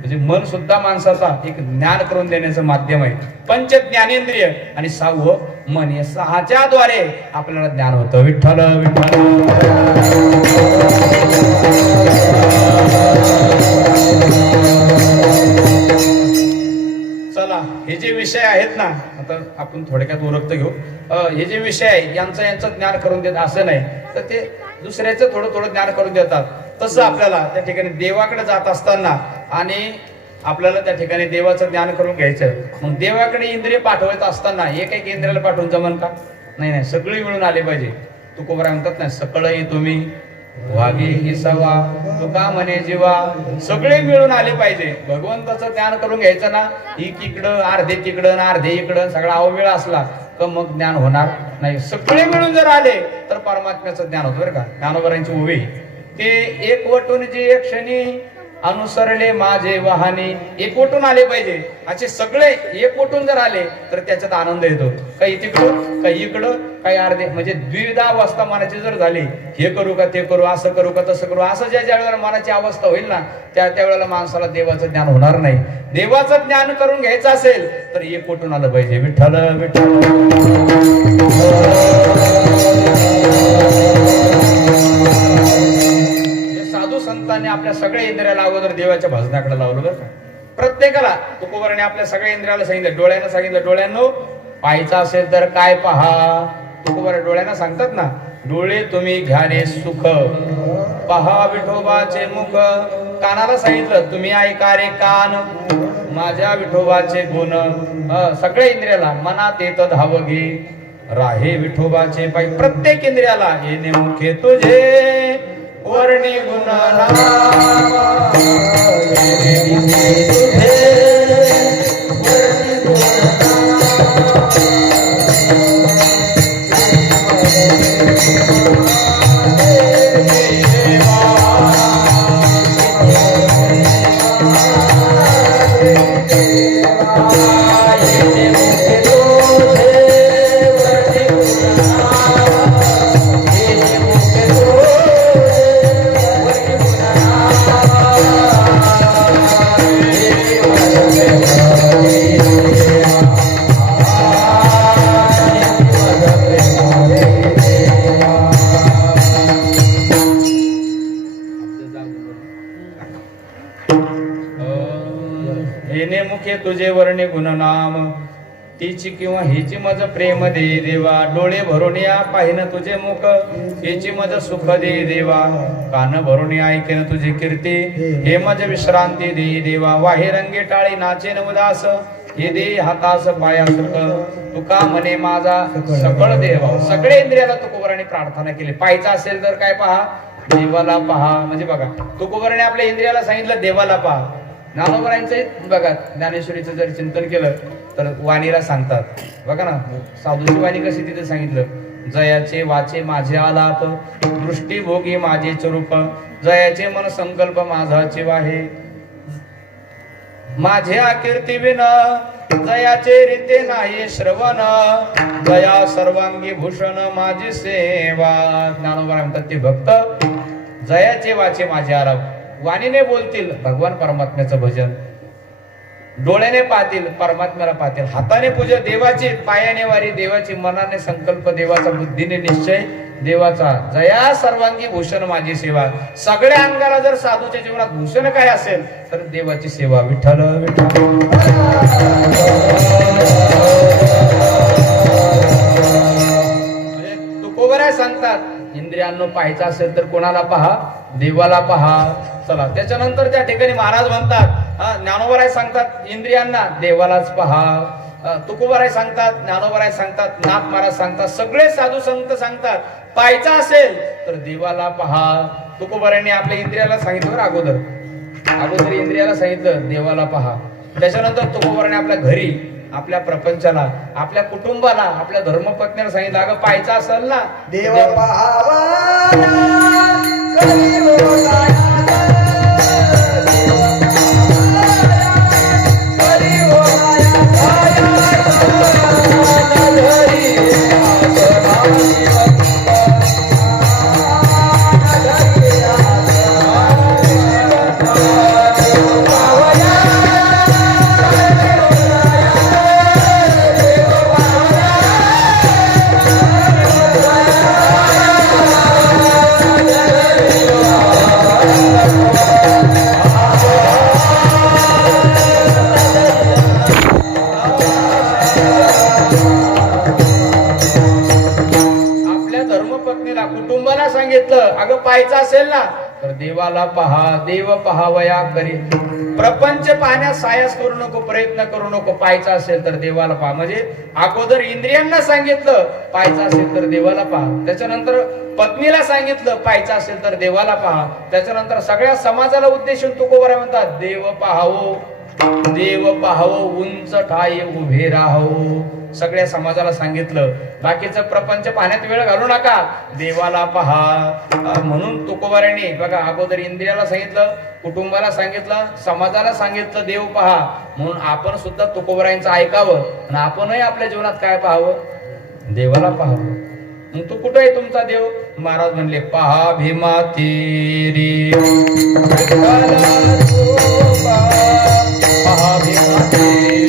म्हणजे मन सुद्धा माणसाचा एक ज्ञान करून देण्याचं माध्यम आहे. पंच ज्ञानेंद्रिय आणि 6वं मन, या 6च्या द्वारे आपल्याला ज्ञान होतं. विठ्ठल विठ्ठल. चला हे जे विषय आहेत ना, आता आपण थोडक्यात उरकत घेऊ. हे जे विषय आहे यांचं ज्ञान करून देत असं नाही, तर ते दुसऱ्याचं थोडं थोडं ज्ञान करून देतात. तसं आपल्याला त्या ठिकाणी देवाकडे जात असताना आणि आपल्याला त्या ठिकाणी देवाचं ज्ञान करून घ्यायचं. मग देवाकडे इंद्रिय पाठवत असताना एक इंद्रियाला पाठवून जमन का? नाही. सगळी मिळून आले पाहिजे. तुकोबरा म्हणतात ना, सकळही तुम्ही वागे ही सवा, तुका म्हणे जीवा. सगळे मिळून आले पाहिजे. भगवंताचं ज्ञान करून घ्यायचं ना, इकडं अर्धे तिकडं अर्धे इकडं सगळा अवमेळ असला तर मग ज्ञान होणार नाही. सगळे मिळून जर आले तर परमात्म्याचं ज्ञान होतं बरं का. ज्ञानोबरांची उभी ते एकवटून जे एक क्षणी अनुसरले माझे वाहने, एकवटून आले पाहिजे. असे सगळे एकवटून जर आले तर त्याच्यात आनंद येतो. काही तिकडं काही इकडं काही अर्धे, म्हणजे द्विधा अवस्था मनाची जर झाली, हे करू का ते करू, असं करू का तसं करू, असं ज्या वेळेला मनाची अवस्था होईल ना, त्या वेळेला माणसाला देवाचं ज्ञान होणार नाही. देवाचं ज्ञान करून घ्यायचं असेल तर एकवटून आलं पाहिजे. विठ्ठल विठ्ठल. साधू संतांनी आपल्या सगळ्या इंद्रियाला अगोदर देवाच्या भजनाकडे लावलं बरं का. प्रत्येकाला तुकोबाराने आपल्या सगळ्या इंद्रियाला सांगितलं. डोळ्यानं सांगितलं, डोळ्यांनो पाहायचं असेल तर काय पहा. तुकोबारा डोळ्यांना सांगतात ना, डोळे तुम्ही घ्याने सुख, पहा विठोबाचे मुख. कानाला सांगितलं, तुम्ही ऐका रे कान माझ्या विठोबाचे गुण. सगळ्या इंद्रियाला मनात येत धाव घे राहे विठोबाचे पाय. प्रत्येक इंद्रियाला येणे मुखे तुझे वर्णी गुण तुझे वर्णे गुणनाम, तिची किंवा हिची मज प्रेम दे देवा. डोळे भरून या पाहिन तुझे मुख, हिची मज सुख दे देवा. कान भरून ऐकेन तुझी कीर्ती, हे मज विश्रांती दे देवा. वाहे रंगे टाळी नाचेन उदास, हे दे हातास पाया सुख तुका म्हणे माझा सकळ देव. सगळे इंद्रियाला तुकोबराने प्रार्थना केली. पाहायचं असेल तर काय पहा, देवाला पहा. म्हणजे बघा, तुकोबराने आपल्या इंद्रियाला सांगितलं देवाला पहा. ज्ञानोबरांचं बघा, ज्ञानेश्वरीचं जर चिंतन केलं तर वाणीला सांगतात बघा ना, साधूची वाणी कशी तिथे सांगितलं, जयाचे वाचे माझे आलाप दृष्टी भोगी माझे स्वरूप जयाचे मन संकल्प माझाचे वाहे माझे कीर्ती विन जयाचे रीते नाही श्रवण जया सर्वांगी भूषण माझी सेवा. ज्ञानोबा म्हणतात ते भक्त जयाचे वाचे माझे आलाप, वाणीने बोलतील भगवान परमात्म्याचं भजन, डोळ्याने पाहतील परमात्म्याला पाहतील, हाताने पूजा देवाची, पायाने वारी देवाची, मनाने संकल्प देवाचा, बुद्धीने निश्चय देवाचा, जया सर्वांगी भूषण माझी सेवा. सगळ्या अंगाला जर साधूच्या जीवनात भूषण काय असेल तर देवाची सेवा. विठ्ठल विठ्ठल. तुकोबराय सांगतात इंद्रियांनो पाहायचं असेल तर कोणाला पहा, देवाला पहा. चला, त्याच्यानंतर त्या ठिकाणी महाराज म्हणतात, ज्ञानोबराय सांगतात इंद्रियांना देवालाच पहा. तुकोबराय सांगतात, ज्ञानोबराय सांगतात, नाथ महाराज सांगतात, सगळे साधू संत सांगतात पाहायचं असेल तर देवाला पहा. तुकोबरायांनी आपल्या इंद्रियाला सांगितलं अगोदर इंद्रियाला सांगितलं देवाला पहा. त्याच्यानंतर तुकोबराने आपल्या घरी, आपल्या प्रपंचाला, आपल्या कुटुंबाला, आपल्या धर्मपत्नीला सांगितलं अगं पाहायचं असेल ना देव पहावा. कुटुंबाला सांगितलं अगं पाहायचं असेल ना तर देवाला पहा. देव पहावया करी. प्रपंच पाहण्यास सायास करू नको, प्रयत्न करू नको. पाहायचं असेल तर देवाला पहा. म्हणजे अगोदर इंद्रियांना सांगितलं पाहायचं असेल तर देवाला पहा. त्याच्यानंतर पत्नीला सांगितलं पाहायचं असेल तर देवाला पहा. त्याच्यानंतर सगळ्या समाजाला उद्देशून तुकोबराय म्हणतात देव पाहावो, देव पाहावो, उंच ठाई उभे राहावो. सगळ्या समाजाला सांगितलं. बाकीचं प्रपंच पाहण्यात वेळ घालू नका, देवाला पहा. म्हणून तुकोबरायांनी बघा अगोदर इंद्रियाला सांगितलं, कुटुंबाला सांगितलं, समाजाला सांगितलं देव पहा. म्हणून आपण सुद्धा तुकोबरायांचं ऐकावं आणि आपणही आपल्या जीवनात काय पाहावं, देवाला पाहावं. मग तू कुठे आहे तुमचा देव? महाराज म्हणले पहा भीमा तेरी पहा भीमा तेरी.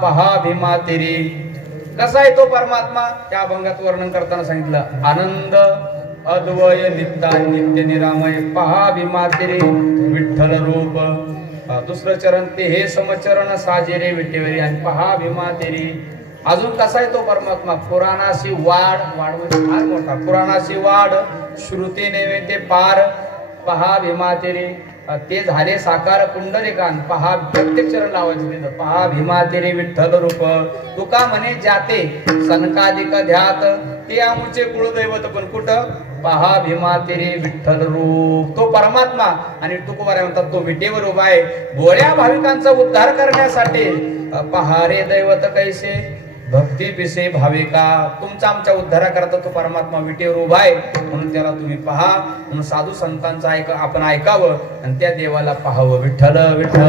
पहा भीमा तेरी. कसा आहे तो परमात्मा? त्या अभंगात वर्णन करताना सांगितलं आनंद अद्वय नित्या नित्य निरामय पहा भीमा तेरी विठ्ठल रूप. दुसरं चरण ते हे समचरण साजे रे विटेवरी आणि पहा भीमा तेरी. अजून कसा आहे तो परमात्मा? पुराणाशी वाढ म्हणजे फार मोठा. पुराणाशी वाढ श्रुती नैवेद्य पार पहा भीमा तेरे, ते झाले साकार पुंडलिकांत पहा. प्रत्येक चरण लावायचं तिथं. पहा भीमा तेरे विठ्ठल रूप, तुका म्हणे जाते सनकादिक ध्यात, ते आमुचे कुळदैवत. पण कुठं? पहा भीमा तेरे विठ्ठल रूप. तो परमात्मा आणि तुकोबारा म्हणतात तो विटेवर उभा आहे भोळ्या भाविकांचा उद्धार करण्यासाठी. पहा रे दैवत कैसे भक्ती पिसे भाविका. तुमचा आमच्या उद्धाराकरता तो परमात्मा विटेवर उभा आहे, म्हणून त्याला तुम्ही पहा. म्हणून साधू संतांचं आपण ऐकावं आणि त्या देवाला पाहावं. विठ्ठल विठ्ठल.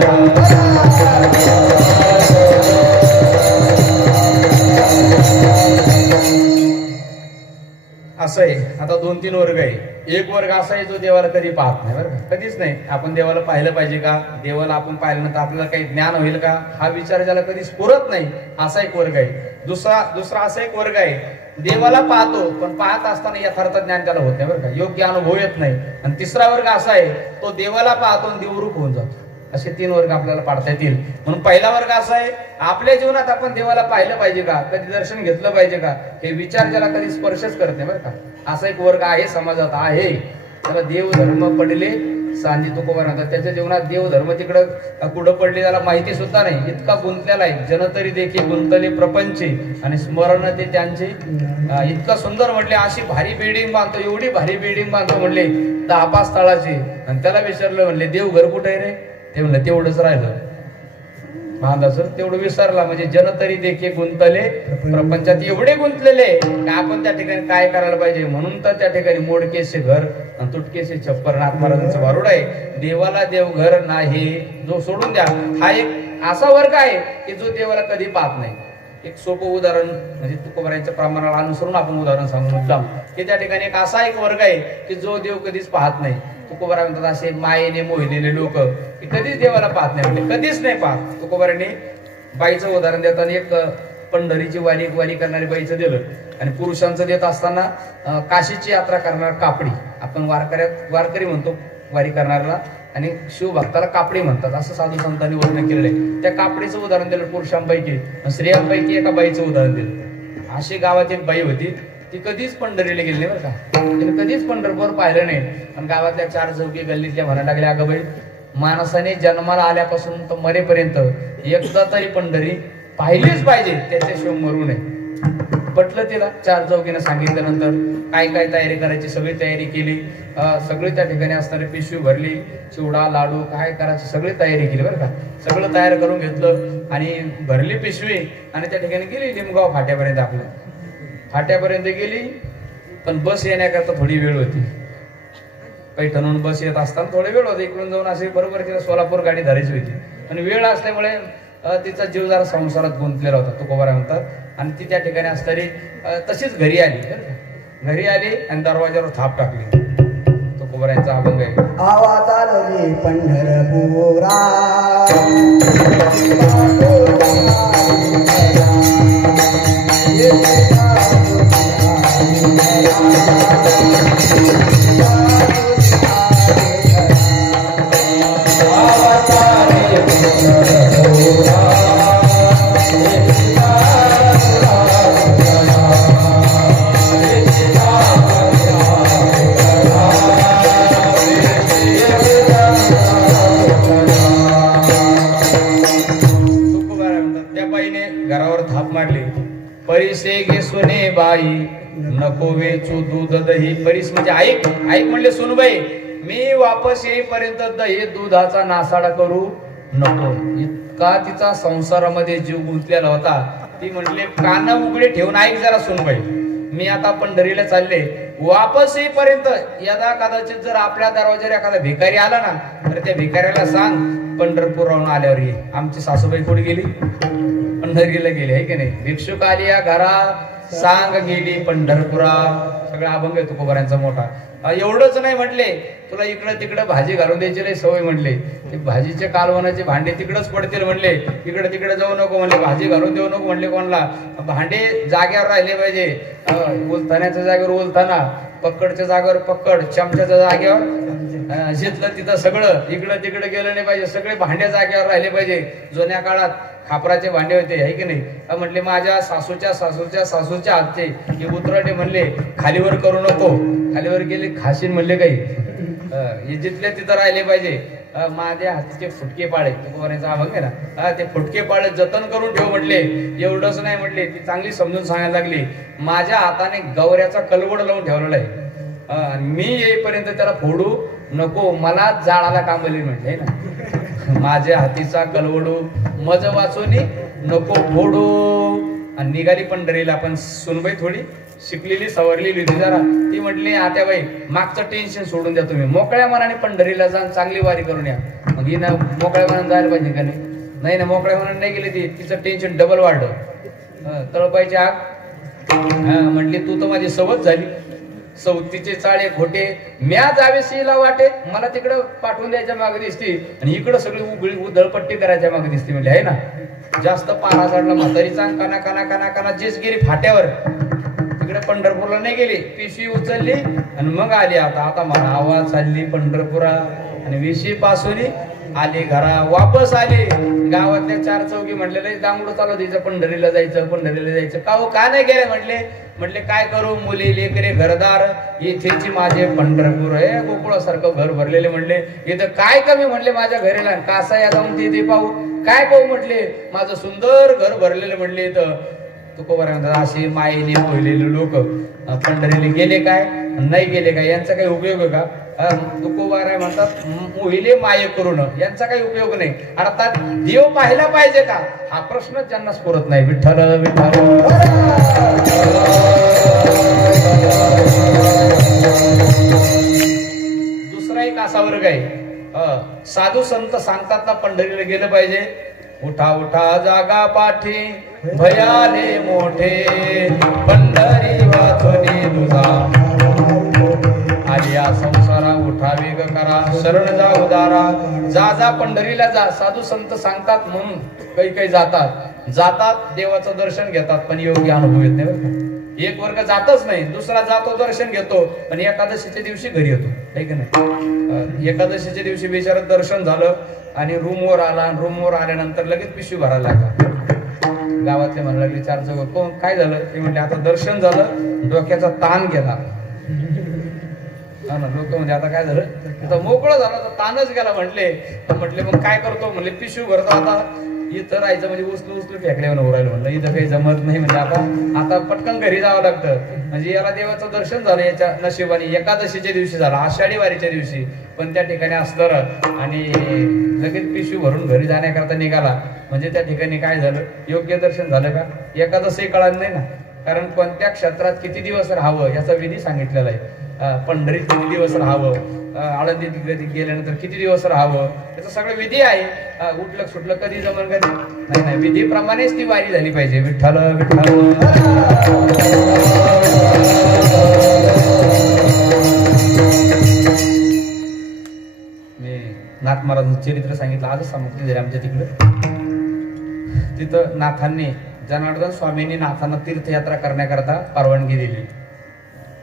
असं आहे. आता 2-3 वर्ग आहे. एक वर्ग असा आहे जो देवाला कधी पाहत नाही, बरं का? कधीच नाही. आपण देवाला पाहिलं पाहिजे का? देवाला आपण पाहिल्यानंतर आपल्याला काही ज्ञान होईल का? हा विचार ज्याला कधी स्फुरत नाही, असा एक वर्ग आहे. दुसरा असा एक वर्ग आहे, देवाला पाहतो पण पाहत असताना यथार्थ ज्ञान त्याला होत नाही, बरं का? योग्य अनुभव येत नाही. आणि तिसरा वर्ग असा आहे, तो देवाला पाहतो आणि देवरूप होऊन जातो. असे 3 वर्ग आपल्याला पाडता येतील. म्हणून पहिला वर्ग असा आहे, आपल्या जीवनात आपण देवाला पाहिलं पाहिजे का? कधी दर्शन घेतलं पाहिजे का? हे विचार ज्याला कधी स्पर्शच करत नाही, बरं का? असा एक वर्ग आहे समाजात आहे. त्याला देव धर्म पडले सांजी तुकोबा म्हणतात. त्याच्या जीवनात देव धर्म तिकडं कुठं पडले त्याला माहिती सुद्धा नाही. इतका गुंतलेला आहे. जनतरी देखील गुंतले प्रपंचे आणि स्मरण ते त्यांचे. इतकं सुंदर म्हटले, अशी भारी बिल्डिंग बांधतो, एवढी भारी बिल्डिंग बांधतो म्हणले 10-5 तळाची. आणि त्याला विचारलं म्हणले देव घर कुठे आहे रे? ते म्हणलं तेवढंच राहिलं बांधाचं, तेवढं विसरला. म्हणजे जन तरी देखील गुंतले प्रपंचात. एवढे गुंतलेले आपण त्या ठिकाणी काय करायला पाहिजे? म्हणून तर त्या ठिकाणी मोडकेसे घर आणि तुटकेसे छप्पर. नाथ महाराजांचं वारुड आहे, देवाला देवघर नाही जो सोडून द्या. हा एक असा वर्ग आहे की जो देवाला कधी पाहत नाही. एक सोपं उदाहरण म्हणजे तुकोबारांच्या प्रमाणाला अनुसरून आपण उदाहरण सांगू मुद्दाम की त्या ठिकाणी एक असा एक वर्ग आहे की जो देव कधीच पाहत नाही. तुकोबारा म्हणतात असे मायेने मोहिलेले लोक की कधीच देवाला पाहत नाही, म्हणजे कधीच नाही पाहत. तुकोबारांनी बाईचं उदाहरण देताना एक पंढरीची वारी करणारी बाईचं दिलं आणि पुरुषांचं देत असताना काशीची यात्रा करणार कापडी. आपण वारकरी म्हणतो वारी करणाऱ्याला, आणि शिवभक्ताला कापडी म्हणतात, असं साधू संतांनी वर्णन केलेलं आहे. त्या कापडीचं उदाहरण दिलं पुरुषांपैकी. स्त्रियांपैकी एका बाईचं उदाहरण दिलं. अशी गावात एक बाई होती, ती कधीच पंढरीला गेली नाही, बरं का? तिने कधीच पंढरपूर पाहिलं नाही. पण गावातल्या 4 चौकी गल्लीतल्या म्हणायला लागल्या, अगं बाई, माणसाने जन्माला आल्यापासून तर मरेपर्यंत एकदा तरी पंढरी पाहिलीच पाहिजे, त्याच्याशिवाय मरू नये. पटलं तिला. 4 चौकीनं सांगितल्यानंतर काय काय तयारी करायची सगळी तयारी केली. सगळी त्या ठिकाणी असणारी पिशवी भरली, चिवडा लाडू काय करायची सगळी तयारी केली, बरं का? सगळं तयार करून घेतलं आणि भरली पिशवी आणि त्या ठिकाणी गेली लिमगाव फाट्यापर्यंत. आपल्या फाट्यापर्यंत गेली, पण बस येण्याकरता थोडी वेळ होती. पैठणहून बस येत असताना थोडे वेळ होता. इकडून जाऊन असे बरोबर तिला सोलापूर गाडी धरायची होती. आणि वेळ असल्यामुळे तिचा जीव जरा संसारात गुंतलेला होता, तुकोबारा म्हणतात. आणि ती त्या ठिकाणी असताना तशीच घरी आली. घरी आली आणि दरवाजावर थाप टाकली. तुकोबारांचा अभंग आहे. आवाज आली पंढरपुरा परिसे घे सोने बाई नको वेचू दूध दही. परीस म्हणजे ऐक म्हणले सोनबाई, मी वापस येईपर्यंत दही दुधाचा नासाडा करू नको. इतका तिचा संसारामध्ये जीव गुंतलेला होता. ती म्हणले कान उघडे ठेवून ऐक जरा सोनबाई, मी आता पंढरीला चालले. वापस येईपर्यंत यदा कदाचित जर आपल्या दरवाजावर एखादा भिकारी आला ना, तर त्या भिकाऱ्याला सांग पंढरपूरहून आल्यावर ये. आमची सासूबाई कुठे गेली? पंढरीला गेली, आहे की नाही? भिक्षुक आली या घरा सांग गेली पंढरपुरा. सगळा अभंग आहे तुकोबारांचा मोठा. एवढंच नाही म्हटले, तुला इकडं तिकडं भाजी घालून द्यायची लय सवय म्हणले. भाजीचे कालवणाचे भांडे तिकडच पडतील म्हणले, इकडे तिकडे जाऊ नको म्हणले, भाजी घालून देऊ नको म्हणले. कोणाला? भांडे जाग्यावर राहिले पाहिजे. उलथाण्याच्या जागेवर उलथाना, पक्कडच्या जागेवर पक्कड, चमच्याच्या जागेवर जिथलं तिथं सगळं इकडं तिकडे गेलं नाही पाहिजे, सगळे भांडे जागेवर राहिले पाहिजे. जुन्या काळात खापराचे भांडे होते आहे की नाही. म्हटले माझ्या सासूच्या सासूच्या सासूच्या हातचे हे उतरटे म्हणले खालीवर करू नको, खालीवर गेले खाशीन म्हणले काही. हे जिथल्या तिथं राहिले पाहिजे. माझ्या हातीचे फुटके पाळे तुकोबारांचा अभंग आहे ना, ते फुटके पाळे जतन करून ठेव म्हटले. एवढंच नाही म्हटले, ती चांगली समजून सांगायला लागली. माझ्या हाताने गवऱ्याचा कलवड लावून ठेवलेला आहे, मी येईपर्यंत त्याला फोडू नको, मला जाळाला कामली म्हटले ना. माझ्या हातीचा कलवडू मज वाचून नको फोडू. आणि निघाली पंढरीला. पण सुनबाई थोडी शिकलेली सवरलेली होती जरा. ती म्हटली आत्याबाई मागचं टेन्शन सोडून द्या, तुम्ही मोकळ्या मनाने पंढरीला जाऊन चांगली वारी करून या. मग ही ना मोकळ्या मनाने जायला पाहिजे का नाही ना, मोकळ्या मनाने नाही गेली ती, तिचं टेन्शन डबल वाढलं. तळपायची आग म्हटली तू तर माझी सवत झाली. सवतीचे चाळे खोटे म्या जावेशीला वाटे, मला तिकडं पाठवून द्यायच्या मागे दिसती आणि इकडं सगळी उगळी उधळपट्टी करायच्या मागे दिसती. म्हणजे आहे ना, जास्त पारा चढला म्हातारीचा काना काना काना काना जेच गेली फाट्यावर. तिकडे पंढरपूरला नाही गेली, पिशवी उचलली आणि मग आली. आता मला आवाज चालली पंढरपुरा आणि विशी पासून आली घरा वापस आली. गावातल्या चार चौकी म्हटले दांगडू चालू द्यायचं, पंढरीला जायचं पंढरीला जायचं. का हो का नाही गेले म्हटले काय करू, मुली लेकरे घरदार इथेची माझे पंढरपूर आहे. गोकुळासारखं घर भरलेले म्हणले, इथं काय कमी म्हणले माझ्या घरीला, कासा या जाऊन ते पाहू काय पाहू म्हटले, माझं सुंदर घर भरलेलं म्हणले. इथं तुकोबारा म्हणतात असे मायेने मोहिलेले लोक पंढरीला गेले काय नाही गेले काय, यांचा काही उपयोग आहे का. तुकोबारा म्हणतात मोहिले माये करून, यांचा काही उपयोग नाही. अर्थात देव पाहिला पाहिजे का, हा प्रश्न त्यांना स्फुरत नाही. विठ्ठल विठ्ठल. दुसरा एक असा वर्ग आहे, साधू संत सांगतात ना पंढरीला गेलं पाहिजे. उठा उठा जागा पाठी भयाले मोठे, पंढरी वाचुनी तुझा आलिया संसारा. उठा वेग करा शरण जा उदारा. जा जा पंढरीला जा. साधू संत सांगतात म्हणून काही जातात देवाचं दर्शन घेतात, पण योग्य अनुभव येत नाही. एक वर्ग जातच नाही, दुसरा जातो दर्शन घेतो पण एकादशीच्या दिवशी घरी येतो, आहे की नाही. एकादशीच्या दिवशी बेचारा दर्शन झालं आणि रूमवर आला, रूमवर आल्यानंतर लगेच पिशवी भरायला लागला. गावातले म्हणायला लागले चार चौघ कोण काय झालं, ते म्हणले आता दर्शन झालं डोक्याचा ताण गेला. लोक म्हणजे आता काय झालं, आता मोकळं झालं तर ताणच गेला. म्हटले मग काय करतो, म्हणले पिशवी भरतो. आता इथं राहायचं म्हणजे उचलू फेकल्यावर उरायला म्हणलं, इथं काही जमत नाही. म्हणजे आता पटकन घरी जावं लागतं. म्हणजे याला देवाचं दर्शन झालं याच्या नशिबाने एकादशीच्या दिवशी झालं, आषाढी वारीच्या दिवशी. पण त्या ठिकाणी असतं आणि लगेच पिशवी भरून घरी जाण्याकरता निघाला. म्हणजे त्या ठिकाणी काय झालं, योग्य दर्शन झालं का एकादशी कळालं नाही ना. कारण कोणत्या क्षेत्रात किती दिवस राहावं याचा विधी सांगितलेला आहे. पंढरीत किती दिवस राहावं, आळंदीत गेल्यानंतर किती दिवस राहावं, याचं सगळं विधी आहे. उठलं सुटलं कधी जमन कधी नाही, विधीप्रमाणेच ती वारी झाली पाहिजे. विठ्ठल विठ्ठल. मी नाथ महाराजांचं चरित्र सांगितलं, आजच समाप्ती झाली आमच्या तिकडं. तिथं नाथांनी जनार्दन स्वामींनी नाथांना तीर्थयात्रा करण्याकरता परवानगी दिली.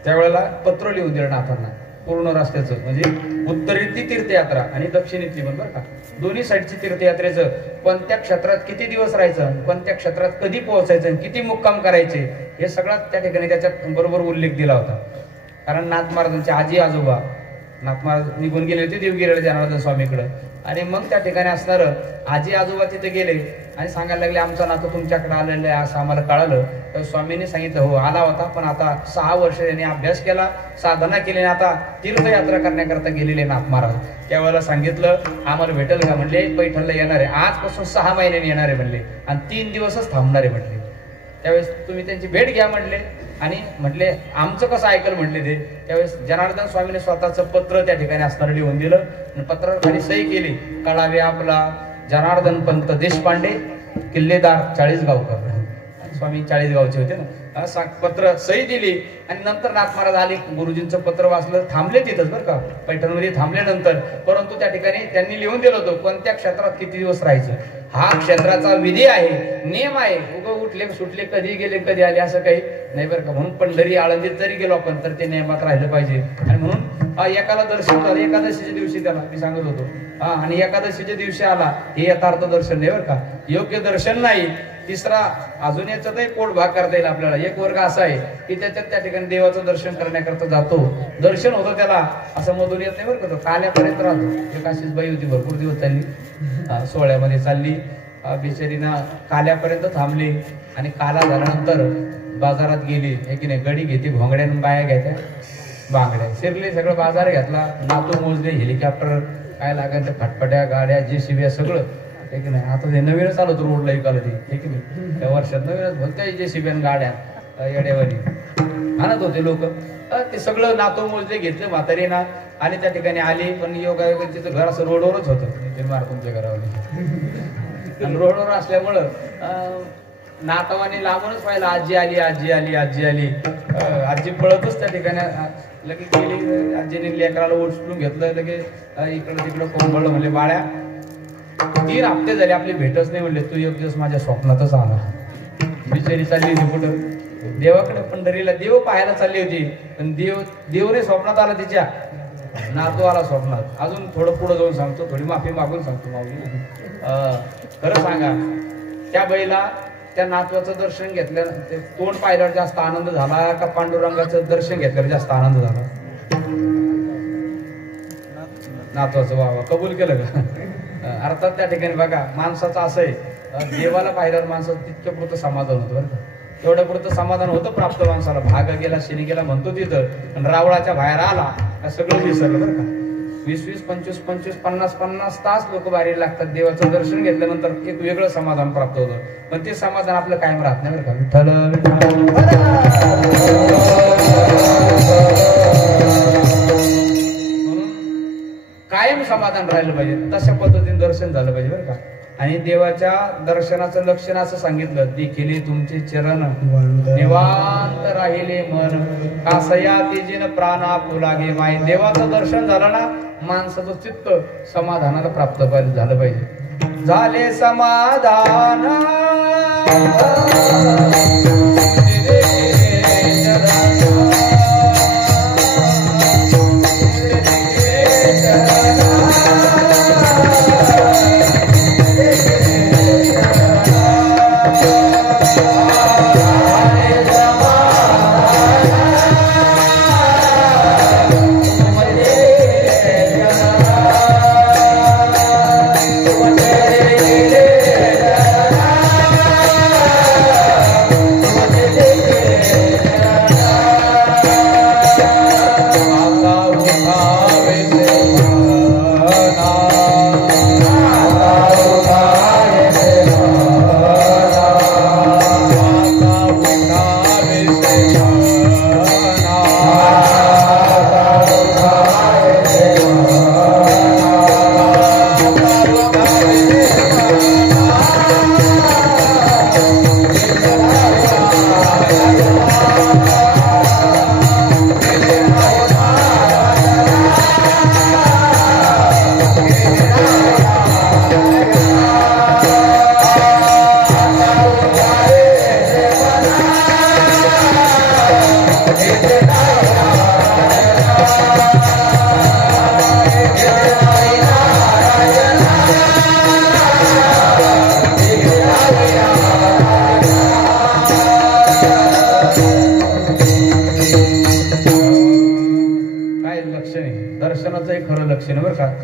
त्यावेळेला पत्र लिहून दिलं नाथांना पूर्ण रस्त्याचं, म्हणजे उत्तरेतली तीर्थयात्रा आणि दक्षिणेतली पण बरं का, दोन्ही साईडची तीर्थयात्रेचं कोणत्या क्षेत्रात किती दिवस राहायचं, कोणत्या क्षेत्रात कधी पोहोचायचं, किती मुक्काम करायचे, हे सगळं त्या ठिकाणी त्याच्यात बरोबर उल्लेख दिला होता. कारण नाथ महाराजांचे आजी आजोबा नाथ महाराज निघून गेले होते देवगिरीला जनार्दन स्वामीकडं. आणि मग त्या ठिकाणी असणार आजी आजोबा तिथे गेले आणि सांगायला लागले आमचा नातं तुमच्याकडे आलेलं आहे असं आम्हाला कळालं. तर स्वामींनी सांगितलं हो आला होता, पण आता 6 वर्ष त्यांनी अभ्यास केला, साधना केली, आता तीर्थयात्रा करण्याकरता गेलेले नाथ महाराज. त्यावेळेला सांगितलं आम्हाला भेटेल का, म्हणले पैठणला येणार आहे, आजपासून 6 महिन्यांनी येणार आहे म्हणले आणि 3 दिवसच थांबणार आहे म्हटले. त्यावेळेस तुम्ही त्यांची भेट घ्या म्हटले. आणि म्हटले आमचं कसं ऐकलं म्हटले ते. त्यावेळेस जनार्दन स्वामीने स्वतःचं पत्र त्या ठिकाणी असणारं लिहून दिलं आणि पत्रावर खाली सही केली, कळावे आपला जनार्दन पंत देशपांडे किल्लेदार 40 गावकर. स्वामी 40 गावचे होते ना. पत्र सही दिली आणि नंतर नाथ महाराज आले, गुरुजींचं पत्र वाचलं, थांबले तिथंच बरं का पैठणमध्ये थांबल्यानंतर. परंतु त्या ठिकाणी त्यांनी लिहून दिलं होतं कोणत्या क्षेत्रात किती दिवस राहायचं. हा क्षेत्राचा विधी आहे, नियम आहे. उगं उठले सुटले कधी गेले कधी आले असं काही नाही बरं का. म्हणून पंढरी आळंदीत जरी गेलो आपण तर ते नियमात राहिलं पाहिजे. आणि म्हणून एकाला दर्शन झालं एकादशीच्या दिवशी, त्याला मी सांगत होतो. आणि एकादशीच्या दिवशी आला, हे यथार्थ दर्शन नाही बरं का, योग्य दर्शन नाही. तिसरा अजून याच्यातही पोट भाग करता येईल आपल्याला. एक वर्ग असा आहे की त्याच्यात त्या ठिकाणी देवाचं दर्शन करण्याकरता जातो, दर्शन होतं त्याला, असं मधून येत नाही बरं का, तो काल्यापर्यंत राहतो. एक अशीच बाई होती, भरपूर दिवस चालली, सोहळ्यामध्ये चालली, बिचारीना काल्यापर्यंत थांबली आणि काला झाल्यानंतर बाजारात गेली, हे की नाही, गडी घेते, घोंगड्यान बाया घ्यायच्या, बांगड्या शिरली, सगळं बाजार घेतला, नातू मोजले, हेलिकॉप्टर काय लागेल ते, फटफट्या गाड्या, JCB सगळं, हे की नाही. आता ते नवीनच चालू होतं रोडला इकाला ते, हे की नाही, त्या वर्षात नवीनच भलत्या JCB गाड्या येड्यावानी आणत होते लोक. ते सगळं नातू मोजले, घेतले म्हातारीना आणि त्या ठिकाणी आली. पण योगायोग तिचं घर असं रोडवरच होतं, ते मार तुमच्या घरावर, आणि रोडवर असल्यामुळं नातवाने लांबूनच पाहिलं, आजी आली, आजी आली, आजी आली. आजी पळतच त्या ठिकाणी लगेच गेली. आजीने लेकराला उचलून घेतलं, लगेच इकडं तिकडं कोंबळलं, म्हणले बाळ्या 3 हप्ते झाले आपली भेटच नाही, म्हणले तू एक दिवस माझ्या स्वप्नातच आला. बिचारी चालली होती कुठं, देवाकडे पंढरीला, देव पाहायला चालली होती, पण देवने स्वप्नात आला, तिच्या नातू आला स्वप्नात. अजून थोडं पुढे जाऊन सांगतो, थोडी माफी मागून सांगतो माऊली. खरं सांगा, त्या बाईला त्या नातवाचं दर्शन घेतलं, ते तोंड पाहिल्यावर जास्त आनंद झाला का पांडुरंगाचं दर्शन घेतल्यावर जास्त आनंद झाला? नातवाचं वावा कबूल केलं का? अर्थात त्या ठिकाणी बघा, माणसाचं असं आहे, देवाला पाहिल्यावर माणसाचं तितक्या पुरतं समाधान होतं बरं का, तेवढ्या पुरतं समाधान होतं प्राप्त माणसाला. भाग गेला शनी गेला म्हणतो तिथं, पण रावळाच्या बाहेर आला का सगळं विसरलं बरं का. 20-20, 25-25, 50-50 तास लोक बाहेर लागतात, देवाचं दर्शन घेतल्यानंतर एक वेगळं समाधान प्राप्त होतं. पण ते समाधान आपलं कायम राहत नाही बरं का. विठ्ठल म्हणून कायम समाधान राहिलं पाहिजे, तशा पद्धतीने दर्शन झालं पाहिजे बरं का. आणि देवाच्या दर्शनाचं लक्षण असं सांगितलं, देखिले तुमचे चरण निवांत राहिले मन, कासया तेजीन प्राणा फुलागे माय. देवाचं दर्शन झालं ना, माणसाचं चित्त समाधानाला प्राप्त झालं पाहिजे. झाले समाधान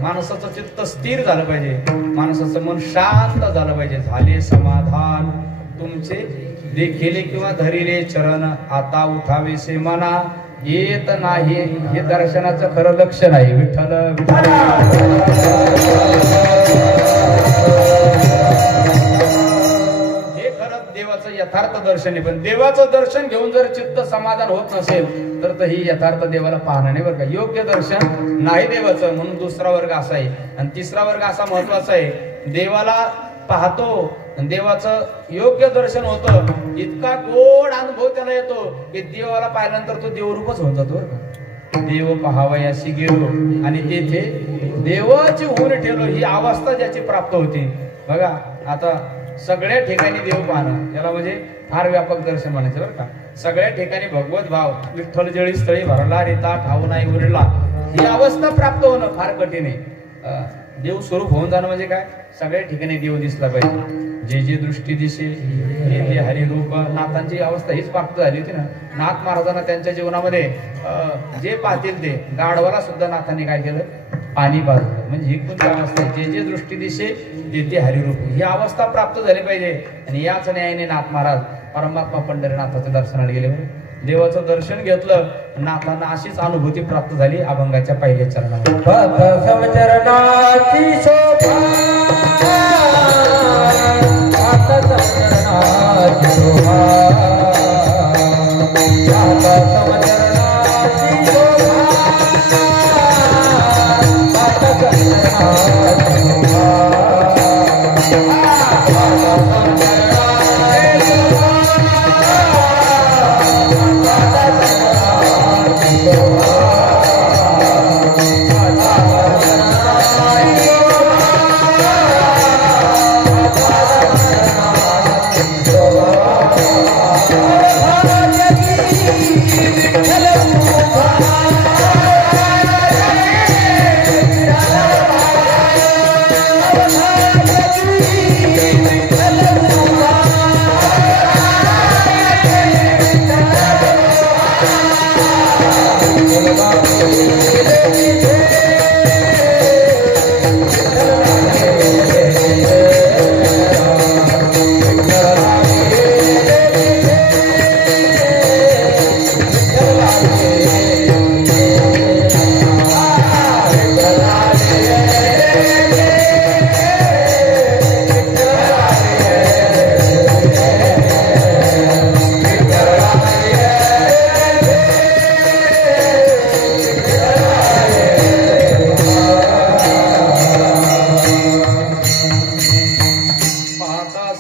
माणसाचं चित्त स्थिर झालं पाहिजे, माणसाचं मन शांत झालं पाहिजे. झाले समाधान तुमचे देखिले किंवा धरिले चरण, आता उठावेसे मना येत नाही. हे दर्शनाचं खरं लक्षण आहे. विठ्ठल हे खरं देवाचं यथार्थ दर्शन आहे. पण देवाचं दर्शन घेऊन जर चित्त समाधान होत नसेल तर ही यथार्थ देवाला पाहणं नाही बरं का. योग्य दर्शन नाही देवाचं, म्हणून दुसरा वर्ग असा आहे. आणि तिसरा वर्ग असा महत्वाचा आहे, देवाला पाहतो, देवाचं योग्य दर्शन होतं, इतका गोड अनुभव त्याला येतो की देवाला पाहिल्यानंतर तो देवरूपच होऊन जातो बरं का. देव पाहावयाशी गेलो आणि तेथे देवाची होऊन ठेवलो, ही अवस्था ज्याची प्राप्त होती बघा. आता सगळ्या ठिकाणी देव पाहणं याला म्हणजे फार व्यापक दर्शन म्हणायचं बरं का. सगळ्या ठिकाणी भगवत भाव, विठ्ठल जळी स्थळी भरला रिता ठाऊ नाही उरला, ही अवस्था प्राप्त होणं फार कठीण आहे. देव स्वरूप होऊन जाणं म्हणजे काय, सगळ्या ठिकाणी देव दिसला पाहिजे. जे जे दृष्टी दिसे ते हरिरूप. नाथांची अवस्था हीच प्राप्त झाली होती ना. नाथ महाराजांना त्यांच्या जीवनामध्ये जे पाहतील ते, गाढवाला सुद्धा नाथांनी काय केलं, पाणी पाजलं. म्हणजे ही कोणती अवस्था आहे, जे जे दृष्टी दिसे ते हरिरूप. ही अवस्था प्राप्त झाली पाहिजे. आणि याच न्यायाने नाथ महाराज परमात्मा पंढरीनाथाच्या दर्शनाला गेले. देवाचं दर्शन घेतलं, नाथांना अशीच अनुभूती प्राप्त झाली अभंगाच्या पहिल्या चरणावर. समचरणाची शोभा, समचरणाची शोभा, समचरणाची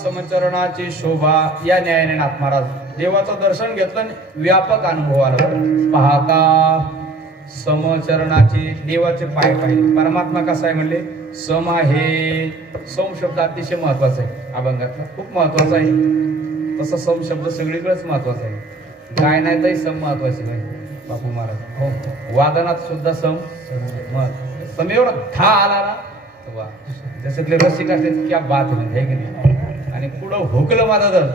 समचरणाची शोभा. या न्यायाने नाथ महाराज देवाचं दर्शन घेतलं, व्यापक अनुभव आला. पाहता समचरणाची, देवाचे पाय पाहिले. परमात्मा कसा आहे म्हणले, सम आहे. सम शब्द अतिशय महत्वाचा आहे अभंगातला, खूप महत्वाचा आहे. तसा सम शब्द सगळीकडेच महत्वाचा आहे. गायनातही सम महत्वाची आहे बापू महाराज. हो, वादनात सुद्धा सम समेवर धा आला ना, वा. त्याच्यातले रसिक असते क्या बात आहे की नाही. आणि पुढं हुकलं माझा दर,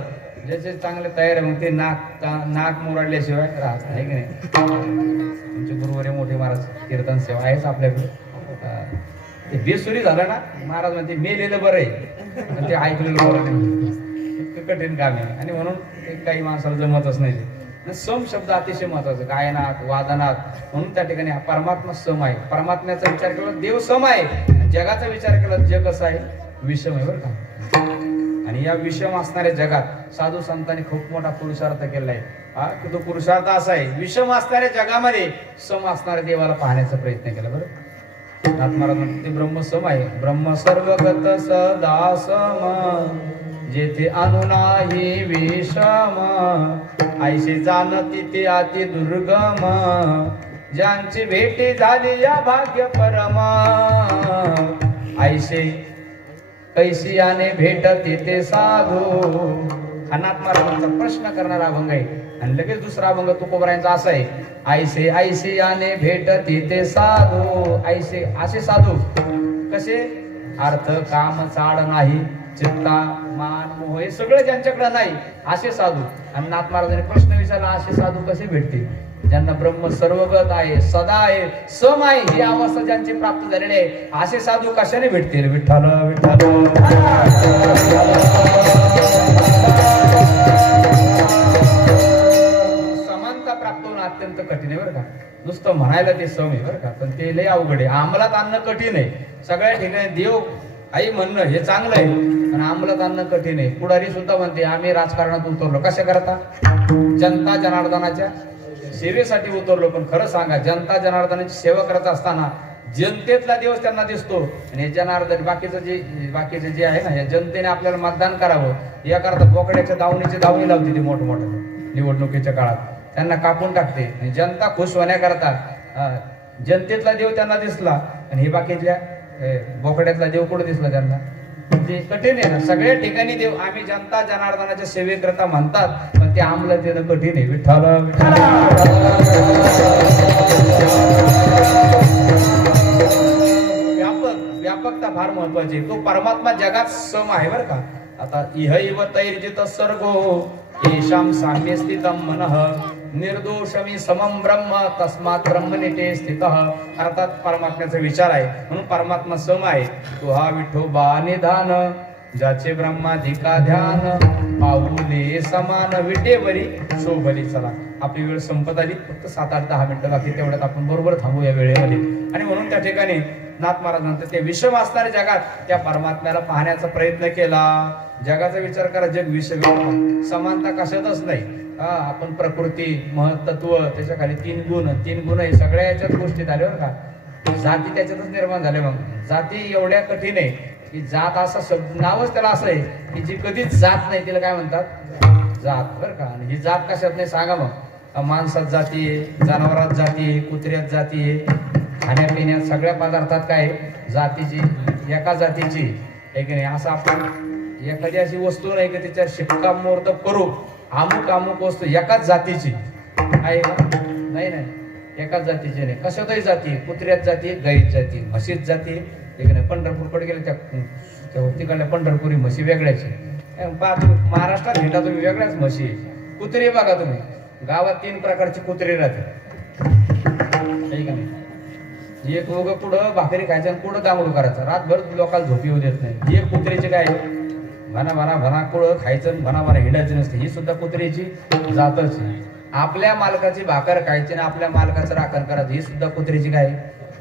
ज्याचे चांगले तयार आहे मग ते नाक मुरडल्याशिवाय राहत आहे की नाही. तुमचे गुरुवारी मोठे महाराज कीर्तन सेवा आहेच आपल्याकडे. ते बेसुरी झालं ना, महाराज म्हणते मेलेलं बरं आहे, ते ऐकलेलं बरं नाही. इतकं कठीण काम आहे. आणि म्हणून ते काही माणसाला जमतच नाही. सम शब्द अतिशय महत्वाचा, गायनात वादनात. म्हणून त्या ठिकाणी परमात्मा सम आहे. परमात्म्याचा विचार केला देव सम आहे, जगाचा विचार केला जग कसं आहे, विषम आहे बरं का. आणि या विषम असणाऱ्या जगात साधू संतांनी खूप मोठा पुरुषार्थ केला आहे. की तो पुरुषार्थ असा आहे, विषम असणाऱ्या जगामध्ये सम असणाऱ्या देवाला पाहण्याचा प्रयत्न केला. बरं, नाथ महाराज म्हणते ते ब्रह्म सम आहे. ब्रह्म सर्वगत सदा सम, जेथे अनु नाही विषम, ऐसे जाणती ते अति दुर्गम, ज्यांची भेटी झाली या भाग्य परम, ऐसे कैसियाने भेटते ते साधू. हा नाथ महाराजांचा प्रश्न करणारा अभंग आहे. आणि लगेच दुसरा अभंग तुकोबरायांचा असा आहे, ऐसे ऐसियाने भेटते ते साधू. ऐसे असे साधू कसे, अर्थ काम चाड नाही, चित्ता मान मोह हे सगळं ज्यांच्याकडे नाही असे साधू. आणि नाथ महाराजांनी प्रश्न विचारला, असे साधू कसे भेटतील, ज्यांना ब्रह्म सर्वगत आहे, सदा आहे, सम आहे, ही अवस्था ज्यांची प्राप्त झालेली आहे, असे साधू कशाने भेटतील. विठ्ठल विठ्ठल. समानता प्राप्त होणं अत्यंत कठीण आहे बरं का. नुसतं म्हणायला ते सम आहे बरं का, पण ते लय अवघड आहे. अंमलात आणणं कठीण आहे. सगळ्या ठिकाणी देव आई म्हणणं हे चांगलं आहे, पण अंमलात आणणं कठीण आहे. पुढारी सुद्धा म्हणते आम्ही राजकारणात उतरलो. कशा करता, जनता जनार्दनाच्या सेवेसाठी उतरलो. पण खरं सांगा, जनता जनार्दनाची सेवा करत असताना जनतेतला दिवस त्यांना दिसतो. आणि जनार्दन बाकीचे जे आहे ना, या जनतेने आपल्याला मतदान करावं याकरता बोकड्याच्या दावणीची दावणी लावते ती मोठमोठ्या निवडणुकीच्या काळात. त्यांना कापून टाकते. आणि जनता खुश होण्याकरता जनतेतला देव त्यांना दिसला, आणि हे बाकीच्या बोकड्यातला देव कुठे दिसला त्यांना. म्हणजे कठीण आहे ना. सगळ्या ठिकाणी देव आम्ही जनता जनार्दनाच्या सेवेकरता म्हणतात, पण ते अंमलात येणं कठीण आहे. विठ्ठल विठ्ठल. फार महत्वाची. तो परमात्मा जगात सम आहे बरं का. आता इह इव तैर्जित सर्गो येषां साम्ये स्थितं मनः निर्दोषमी समम ब्रह्म तस्मात् ब्रह्मनिटे स्थितः. अर्थात परमात्म्याचा विचार आहे म्हणून परमात्मा सम आहे. तो हा विठोबा निधान ज्याचे ब्रह्माधिका ध्यान पाऊले समान विटेवरी शोभली. चला आपली वेळ संपत आली. फक्त 7-8-10 मिनिटं लागतील. तेवढ्यात आपण बरोबर थांबू या वेळेमध्ये. आणि म्हणून त्या ठिकाणी नाथ महाराजांचं ते विषम असणाऱ्या जगात त्या परमात्म्याला पाहण्याचा प्रयत्न केला. जगाचा विचार करा. जग विषम समानता कशातच नाही. आपण प्रकृती महत्त्व त्याच्या खाली 3 गुण हे सगळ्या याच्यात गोष्टीत आले बरं का. जाती त्याच्यातच निर्माण झाले. मग जाती एवढ्या कठीण आहे की जात असं शब्द नावच त्याला असं आहे की जी कधीच जात नाही तिला काय म्हणतात जात बरं का. आणि ही जात कशात नाही सांगा मग. माणसात जाती आहे, जनावरात जाती आहे, कुत्र्यात जाती आहे, खाण्यापिण्यात सगळ्या पदार्थात काय जातीची एका जातीची आहे की नाही. असं आपण एखादी अशी वस्तू नाही की त्याच्यावर शिक्कामोर्तब करू अमुक वस्तू एकाच जातीची आहे का. नाही एकाच जातीची नाही. कशातही जाती. कुत्र्यात जाती, गाईत जाती, म्हशीत जाती एक नाही. पंढरपूरकडे गेले त्या तिकडल्या पंढरपुरी म्हशी वेगळ्याची. पहा तुम्ही महाराष्ट्रात भेटा तुम्ही वेगळ्याच म्हशी. कुत्री बघा तुम्ही. गावात 3 प्रकारची कुत्री राहते का नाही. एक उगं कुठं भाकरी खायचं आणि कुठं दांगडू करायचं. रातभर लोकांना झोपी येऊ देत नाही. एक कुत्रीची काय भना कुठं खायचं भना हिंडायचं नसते. ही सुद्धा कुत्रीची जातच. आपल्या मालकाची भाकर खायची आणि आपल्या मालकाचं राखण करायचं ही सुद्धा कुत्रीची काय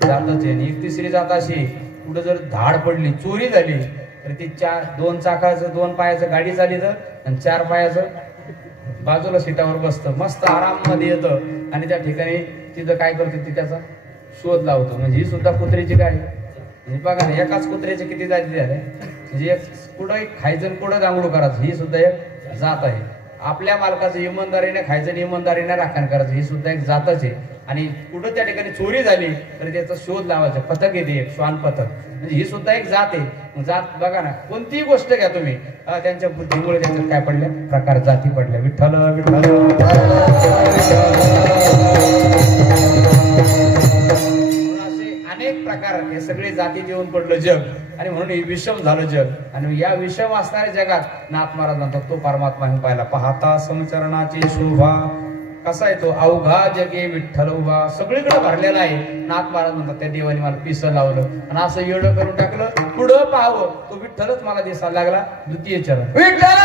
जातच आहे. एक तिसरी जात अशी कुठं जर धाड पडली चोरी झाली तर ती 2 चाकाचं 2 पायाचं गाडी चाली तर आणि 4 पायाचं बाजूला सीटावर बसतं. मस्त आराम मध्ये येतं आणि त्या ठिकाणी तिथं काय करतो ती त्याचा शोध लावतो. म्हणजे ही सुद्धा कुत्रीची काय बघा ना. एकाच कुत्र्याचे किती जाती झाले. म्हणजे कुठं खायचं कुठं दांगडू करायचं ही सुद्धा एक जात आहे. आपल्या मालकाचं इमानदारीने खायचं आणि इमानदारीने राखण करायचं ही सुद्धा एक जातच आहे. आणि कुठं त्या ठिकाणी चोरी झाली तर त्याचा शोध लावायचा पथक येते एक श्वान पथक. म्हणजे ही सुद्धा एक जात आहे. जात बघा ना कोणतीही गोष्ट घ्या तुम्ही त्यांच्या बुद्धीमुळे त्याच्यात काय पडल्या प्रकार जाती पडल्या. विठ्ठल विठ्ठल अनेक प्रकार हे सगळे जाती देऊन पडलं जग. आणि म्हणून हे विषम झालं जग. आणि या विषम असणाऱ्या जगात नाथ महाराज म्हणतात तो परमात्मा हे पाहिला. पाहता समचरणाची शोभा कसा आहे तो अवघा जगे विठ्ठल उभा. सगळीकडे भरलेला आहे. नाथ महाराज म्हणतात त्या देवाने मला पिसं लावलं आणि असं येडं करून टाकलं. पुढं पाहावं तो विठ्ठलच मला दिसायला लागला. द्वितीय चरण विठ्ठल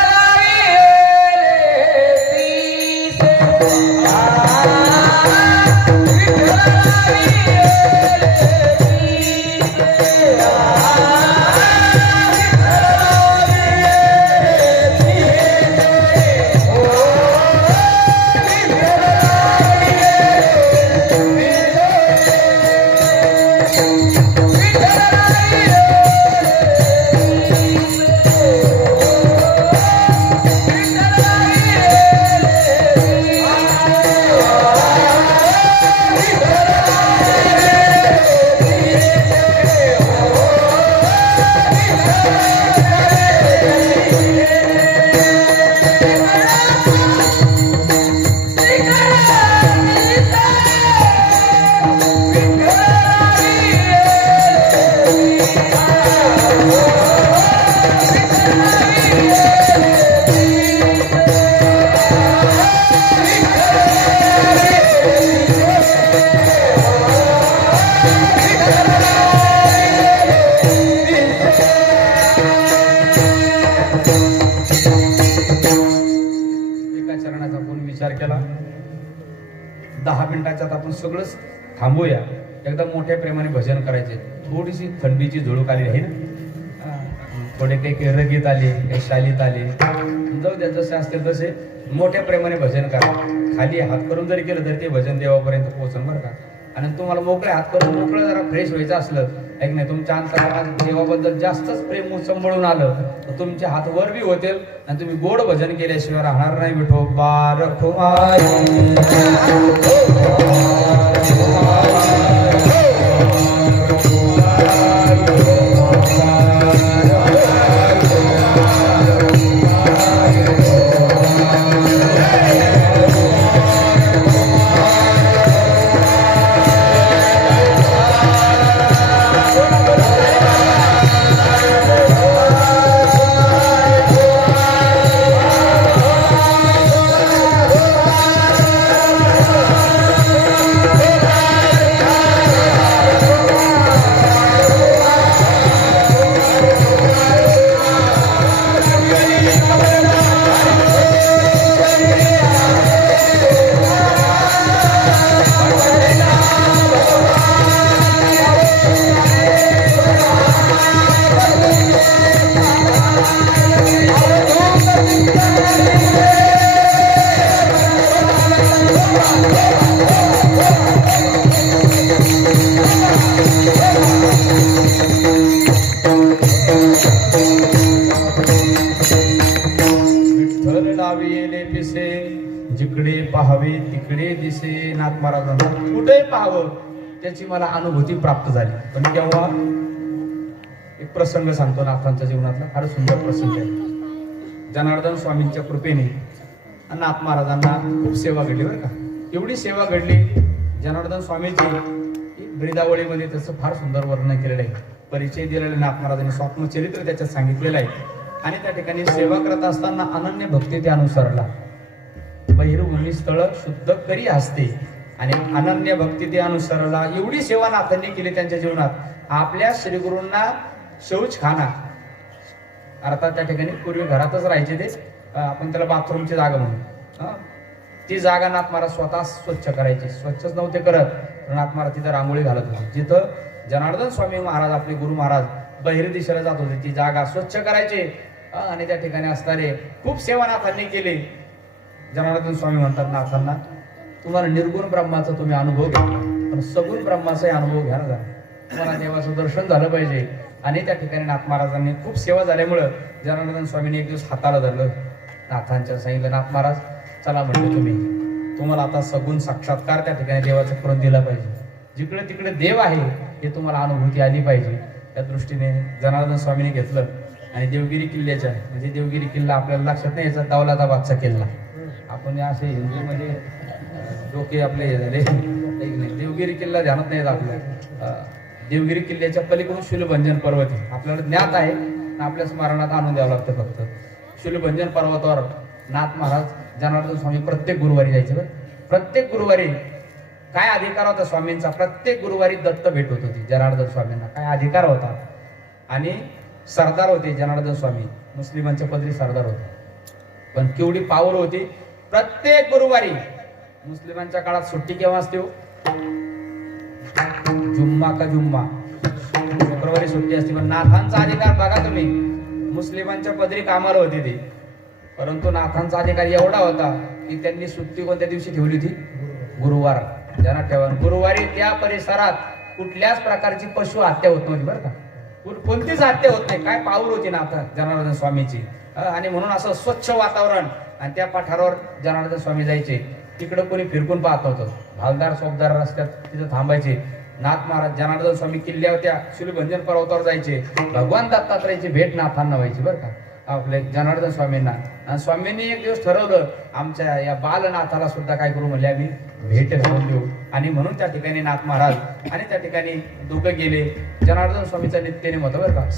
केला. 10 मिनिटाच्यात आपण सगळंच थांबूया. एकदा मोठ्या प्रेमाने भजन करायचे. थोडीशी थंडीची झुळूक आली आहे ना. थोडे काही रगीत आले काही शालीत आले जाऊ द्या. जसे असतील तसे मोठ्या प्रेमाने भजन करा. खाली हात करून जरी केलं तरी ते भजन देवापर्यंत पोहोचन बरं का. आणि तुम्हाला मोकळे हात करून मोकळं जरा फ्रेश व्हायचं असलं ऐक नाही तुमच्या अंतरात देवाबद्दल जास्तच प्रेम संभळून आलं तर तुमचे हात वर बी होतील आणि तुम्ही गोड भजन केल्याशिवाय राहणार नाही. विठोबा रखुमाई महाराजांना कुठेही पाहावं त्याची मला अनुभूती प्राप्त झाली. पण केव्हा एक प्रसंग सांगतो नाथांच्या जीवनातला, फार सुंदर प्रसंग आहे. जनार्दन स्वामींच्या कृपेने नाथ महाराजांना खूप सेवा घडली बरं का. एवढी सेवा घडली जनार्दन स्वामींची ब्रिदावळीमध्ये त्याचं फार सुंदर वर्णन केलेलं आहे. परिचय दिलेला नाथ महाराजांनी स्वात्मचरित्र त्याच्यात सांगितलेलं आहे. आणि त्या ठिकाणी सेवा करत असताना अनन्य भक्ती त्या अनुसरला. बहिर्भूमी स्थळ शुद्ध करी असते आणि अनन्य भक्ती ते अनुसरला. एवढी सेवा नाथांनी केली त्यांच्या जीवनात. आपल्या श्रीगुरूंना शौच खाना अर्थात त्या ठिकाणी पूर्वी घरातच राहायचे ते, आपण त्याला बाथरूमची जागा म्हणू, ती जागा नाथ महाराज स्वतः स्वच्छ करायची. स्वच्छच नव्हते करत, नाथ महाराज तिथं रांगोळी घालत होते. जिथं जनार्दन स्वामी महाराज आपले गुरु महाराज बहिर दिशेला जात होते ती जागा स्वच्छ करायचे. आणि त्या ठिकाणी असणारे खूप सेवा नाथांनी केली. जनार्दन स्वामी म्हणतात नाथांना, तुम्हाला निर्गुण ब्रह्माचा तुम्ही अनुभव घ्या, पण सगुण ब्रह्माचाही अनुभव घ्या ना. तुम्हाला देवाचं दर्शन झालं पाहिजे. आणि त्या ठिकाणी नाथ महाराजांनी खूप सेवा झाल्यामुळं जनार्दन स्वामींनी एक दिवस हाताला धरलं नाथांच्या, सांगितलं नाथ महाराज चला म्हटलं तुम्हाला आता सगुण साक्षात्कार त्या ठिकाणी देवाचा करून दिला पाहिजे. जिकडे तिकडे देव आहे हे तुम्हाला अनुभूती आली पाहिजे. त्या दृष्टीने जनार्दन स्वामींनी घेतलं आणि देवगिरी किल्ल्याच्या, म्हणजे देवगिरी किल्ला आपल्याला लक्षात नाही याचा दौलताबादचा किल्ला. आपण असे हिंदूमध्ये डोके आपले हे झाले, देवगिरी किल्ला ध्यानात नाही आपल्या. देवगिरी किल्ल्याच्या पलीकडून शूलभंजन पर्वत आपल्याला ज्ञात आहे, आपल्या स्मरणात आणून द्यावं लागतं फक्त. शूलभंजन पर्वतावर नाथ महाराज जनार्दन स्वामी प्रत्येक गुरुवारी जायचे. प्रत्येक गुरुवारी काय अधिकार होता स्वामींचा, प्रत्येक गुरुवारी दत्त भेट होत होती जनार्दन स्वामींना. काय अधिकार होता. आणि सरदार होते जनार्दन स्वामी, मुस्लिमांच्या पदरी सरदार होते. पण केवढी पावर होती. प्रत्येक गुरुवारी, मुस्लिमांच्या काळात सुट्टी केव्हा असते हो, जुम्मा का जुम्मा, शुक्रवारी सुट्टी असते. पण नाथांचा अधिकार बघा तुम्ही, मुस्लिमांच्या पदरी कामाला होते ते, परंतु नाथांचा अधिकार एवढा होता की त्यांनी सुट्टी कोणत्या दिवशी ठेवली होती, गुरुवार. ज्यांना ठेवा गुरुवारी त्या परिसरात कुठल्याच प्रकारची पशु हत्या होत नव्हती बरं का. कोणतीच हत्या होत नाही. काय पावर होती नाथ जनार्दन स्वामीची. आणि म्हणून असं स्वच्छ वातावरण. आणि त्या पठारावर जनार्दन स्वामी जायचे. तिकडं कोणी फिरकून पाहत नव्हतं. भालदार सोबदार रस्त्यात तिथं थांबायचे. नाथ महाराज जनार्दन स्वामी किल्ल्यावर त्या शूलभंजन पर्वतावर जायचे. भगवान दत्तात्रयाची भेट नाथांना व्हायची बरं का, आपले जनार्दन स्वामींना. आणि स्वामींनी एक दिवस ठरवलं आमच्या या बालनाथाला सुद्धा काय करू म्हणले, आम्ही भेट घालून देऊ. आणि म्हणून त्या ठिकाणी नाथ महाराज आणि त्या ठिकाणी दोघं गेले. जनार्दन स्वामीचा नित्यनेम होता बरं का,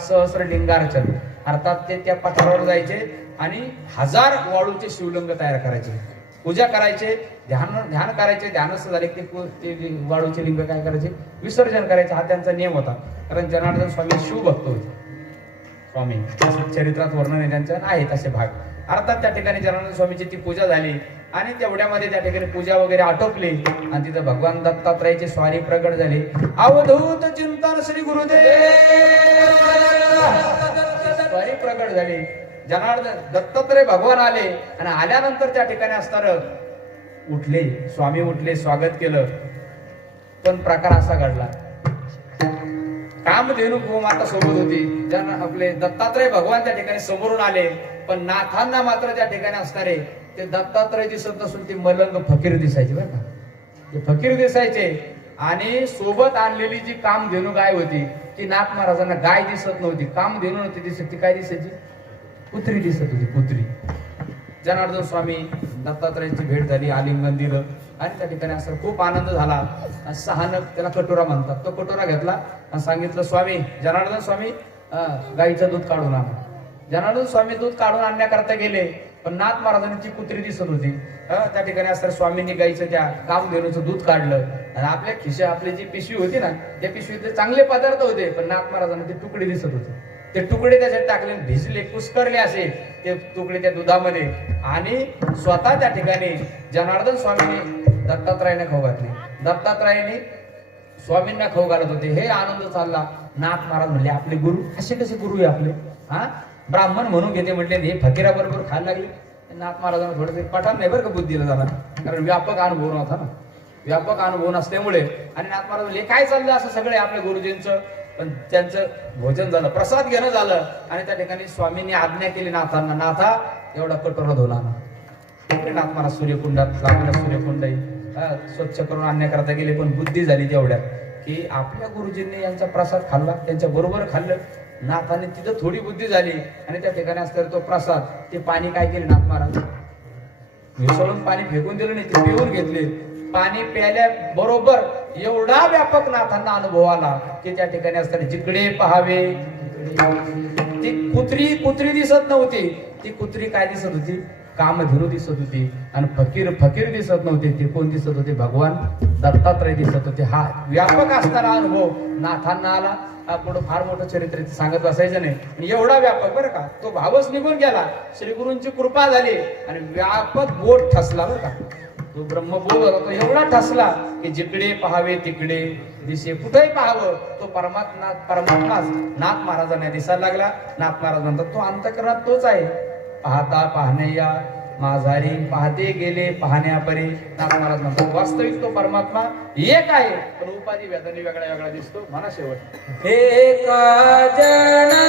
सहस्र लिंगार्चन. अर्थात ते त्या पठारावर जायचे आणि 1000 वाळूचे शिवलिंग तयार करायचे, पूजा करायचे, ध्यान करायचे. ध्यानस्थ झाले की ते वाळूचे लिंग काय करायचे, विसर्जन करायचे. हा त्यांचा नियम होता. कारण जनार्दन स्वामी शिवभक्त होते. स्वामी चरित्रात वर्णन आहे त्यांच्या, आहेत असे भाग. अर्थात त्या ठिकाणी जनार्दन स्वामीची ती पूजा झाली आणि तेवढ्यामध्ये त्या ठिकाणी पूजा वगैरे आटोपली आणि तिथं भगवान दत्तात्रयाची स्वारी प्रगट झाली. अवधूत चिंतन श्री गुरुदेव स्वारी प्रगट झाली. जनार्दन दत्तात्रय भगवान आले आणि आल्यानंतर त्या ठिकाणी असताना उठले, स्वामी उठले, स्वागत केलं. पण प्रकार असा घडला, कामधेनू गोमाता सोबत होती. आपले दत्तात्रय भगवान त्या ठिकाणी समोरून आले, पण नाथांना मात्र त्या ठिकाणी असणारे ते दत्तात्रय दिसत नसून ते मलंग फकीर दिसायचे बरं का. ते फकीर दिसायचे. आणि सोबत आणलेली जी कामधेनू गाय होती ती नाथ महाराजांना गाय दिसत नव्हती, कामधेनू नव्हती दिसत, ती काय दिसायची, कुत्री दिसत होती, कुत्री. जनार्दन स्वामी दत्तात्रयाची भेट झाली, आलिंगन दिलं आणि त्या ठिकाणी असं खूप आनंद झाला. सहानक त्याला कटोरा म्हणतात, तो कटोरा घेतला आणि सांगितलं स्वामी, जनार्दन स्वामी गाईचं दूध काढून आणा. जनार्दन स्वामी दूध काढून आणण्याकरता गेले, पण नाथ महाराजांची कुत्री दिसत होती. त्या ठिकाणी असताना स्वामींनी गाईचं त्या कामधेनूचं दूध काढलं आणि आपल्या खिशा आपली जी पिशवी होती ना, त्या पिशवीतले चांगले पदार्थ होते, पण नाथ महाराजांना ते तुकडे दिसत होते. ते तुकडे त्याच्यात टाकले, भिजले, कुस्करले असे ते तुकडे त्या दुधामध्ये. आणि स्वतः त्या ठिकाणी जनार्दन स्वामींनी दत्तात्रयाने खाऊ घातले, दत्तात्रयाने स्वामींना खाऊ घालत होते. हे आनंद चालला. नाथ महाराज म्हणले आपले गुरु असे कसे गुरु आहे आपले, ब्राह्मण म्हणून घेते म्हटले, हे फकीराबरोबर खायला लागले. नाथ महाराजांना थोडं पठाण नाही बरं का बुद्धीला झाला, कारण व्यापक अनुभव नव्हता ना, व्यापक अनुभव नसल्यामुळे. आणि नाथ महाराज म्हणले काय चाललं असं सगळे आपल्या गुरुजींचं. पण त्यांचं भोजन झालं, प्रसाद घेणं झालं आणि त्या ठिकाणी स्वामींनी आज्ञा केली नाथांना, नाथा एवढा कटोरा धुला ना. नाथ महाराज सूर्यकुंडात लागला, सूर्यकुंड स्वच्छ करून आणण्याकरता गेले, पण बुद्धी झाली तेवढ्यात की आपल्या गुरुजींनी यांचा प्रसाद खाल्ला, त्यांच्या बरोबर खाल्लं. नाथाने तिथं थोडी बुद्धी झाली आणि त्या ठिकाणी असताना तो प्रसाद, ते पाणी काय केले नाथ महाराज, मिसळून पाणी फेकून दिलं नाही, ते पिऊन घेतले. पाणी प्यायल्या बरोबर एवढा व्यापक नाथांना अनुभव आला की त्या ठिकाणी असताना जिकडे पहावे ती कुत्री दिसत नव्हती. ती कुत्री काय दिसत होती, कामधेनू दिसत होती. आणि फकीर दिसत नव्हते. ते कोण दिसत होते, भगवान दत्तात्रय दिसत होते. हा व्यापक असणारा अनुभव नाथांना आला. पुढे फार मोठं चरित्र सांगत बसायचं नाही, आणि एवढा व्यापक बरं का, तो भावच निघून गेला. श्री गुरूंची कृपा झाली आणि व्यापक बोट ठसला बरं का. तो ब्रह्मबोध होता, तो एवढा ठसला की जिकडे पहावे तिकडे दिसे, कुठेही पाहावं तो परमात्माच नाथ महाराजांना दिसायला लागला. नाथ महाराज म्हणतात तो अंतःकरणात तोच आहे. पाहता पाहणया माझारी, पाहते गेले पाहण्यापरी. नाथ महाराज म्हणतात वास्तविक तो परमात्मा एक आहे, पण उपाधी वेदाने वेगळा वेगळा दिसतो. म्हणा शेवट एका जना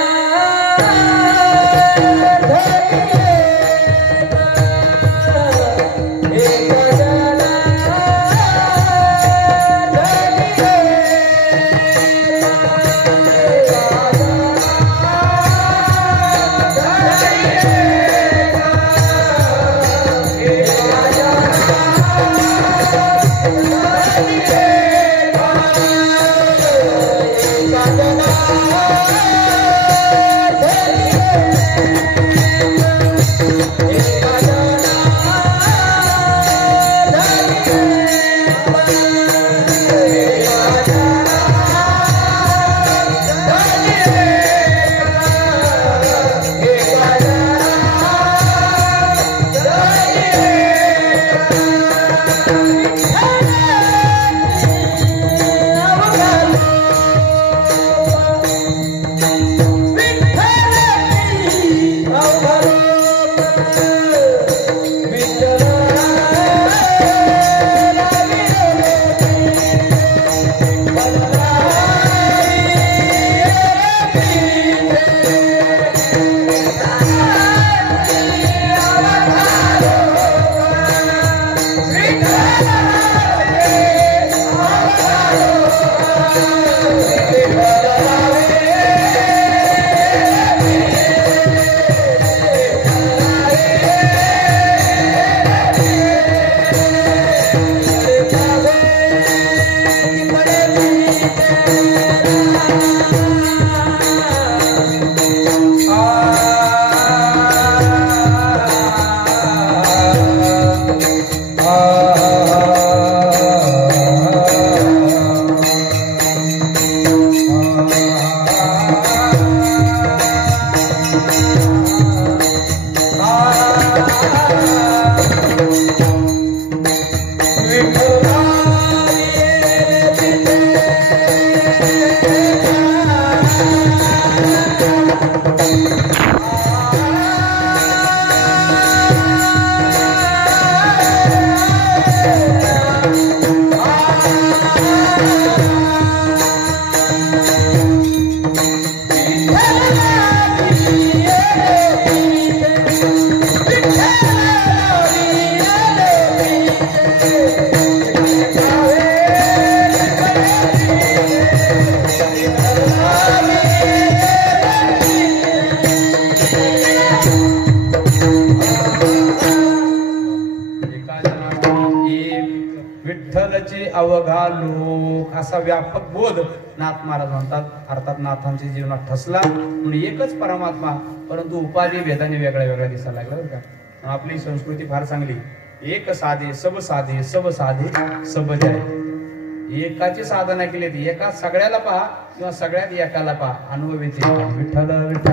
अवघा लोक असा व्यापक बोध नाथ महाराज म्हणतात. अर्थात नाथांच्या जीवनात ठसला म्हणून एकच परमात्मा, परंतु उपाधी भेदाने वेगळ्या वेगळ्या दिसायला लागला बरं का. आपली संस्कृती फार चांगली, एक साधे सब सब जाय. एकाची साधना केली ती एका सगळ्याला पहा किंवा सगळ्यात एकाला पहा, अनुभवी ते विठ्ठल विठ्ठल.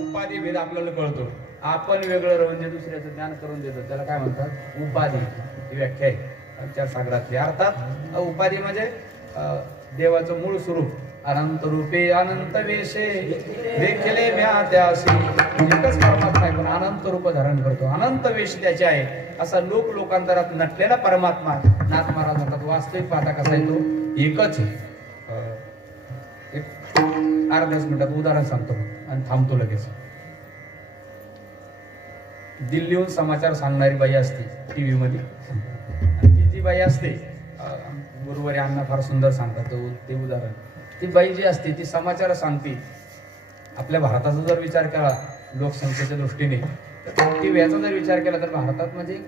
उपाधी भेद आपल्याला कळतो. आपण वेगळं राहून जे दुसऱ्याचं ज्ञान करून देतो त्याला काय म्हणतात, उपाधी. ही व्याख्या आहे चार सागरातली. अर्थात उपाधी म्हणजे देवाचं मूळ स्वरूप. अनंत रूपे अनंत वेशे देखले म्या त्यासी. एकच परमात्मा आहे पण अनंत रूप धारण करतो, अनंत वेश त्याचे आहे. असा लोकांतरात नटलेला परमात्मा नाथ महाराज म्हणतात. वास्तविक पाहता कसा आहे तो एकच. एक अर्ध्याच मिनिटात उदाहरण सांगतो आणि थांबतो लगेच. दिल्लीहून समाचार सांगणारी बाई असते टीव्ही मध्ये. आणि ती जी बाई असते, गुरुवारी अण्णा फार सुंदर सांगतात ते उदाहरण. ती बाई जी असते ती समाचार सांगते. आपल्या भारताचा जर विचार केला लोकसंख्येच्या दृष्टीने, तर टीव्हीचा जर विचार केला तर भारतात म्हणजे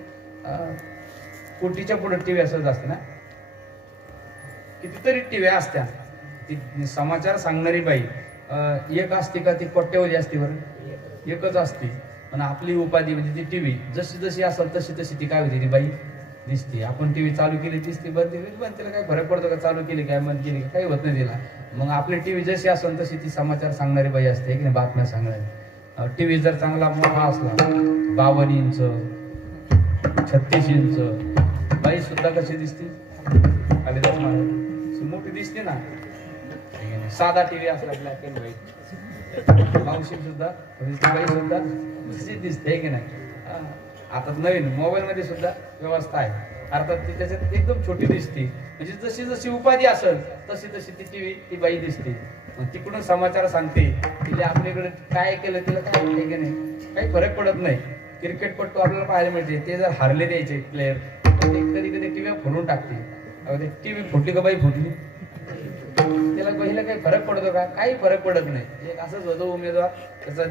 कोटीच्या पुढे टीव्ही असंच असते ना. कितीतरी टीव्ही असत्या. ती समाचार सांगणारी बाई एक असते का ती कोट्यवधी असते? बरं, एकच असते. पण आपली उपाधी म्हणजे ती टीव्ही जशी जशी असेल तशी तशी ती काय होती, ती बाई दिसते. आपण टीव्ही चालू केली दिसते, बंद केली बंद, तिला काय फरक पडतो का? चालू केली काय बंद केली काही होत नाही तिला. मग आपली टीव्ही जशी असेल तशी ती समाचार सांगणारी बाई असते की नाही, बातम्या सांगणारी. टीव्ही जर चांगला मोठा असला 52 इंच 36 इंच, बाई सुद्धा कशी दिसते? कालिदास महाराज मोठी दिसते ना. साधा टीव्ही असला ब्लॅक अँड व्हाईट, मावशी सुद्धा बाई सुद्धा तशी दिसते की नाही. आता नवीन मोबाईल मध्ये सुद्धा व्यवस्था आहे, अर्थात ती त्याच्यात एकदम छोटी दिसते. म्हणजे जशी जशी उपाधी असेल तशी तशी ती टीव्ही ती बाई दिसते. मग तिकडून समाचार सांगते. तिला आपल्याकडे काय केलं तिला काय होते की नाही काही फरक पडत नाही. क्रिकेटपट्टू आपल्याला पाहायला मिळते, ते जर हारले द्यायचे प्लेयर ते कधी कधी टीव्ही फोडून टाकते. टीव्ही फुटली का बाई फुटली, त्याला पहिला काही फरक पडतो का? काही फरक पडत नाही. एक असंच होतं उमेदवार, त्याचं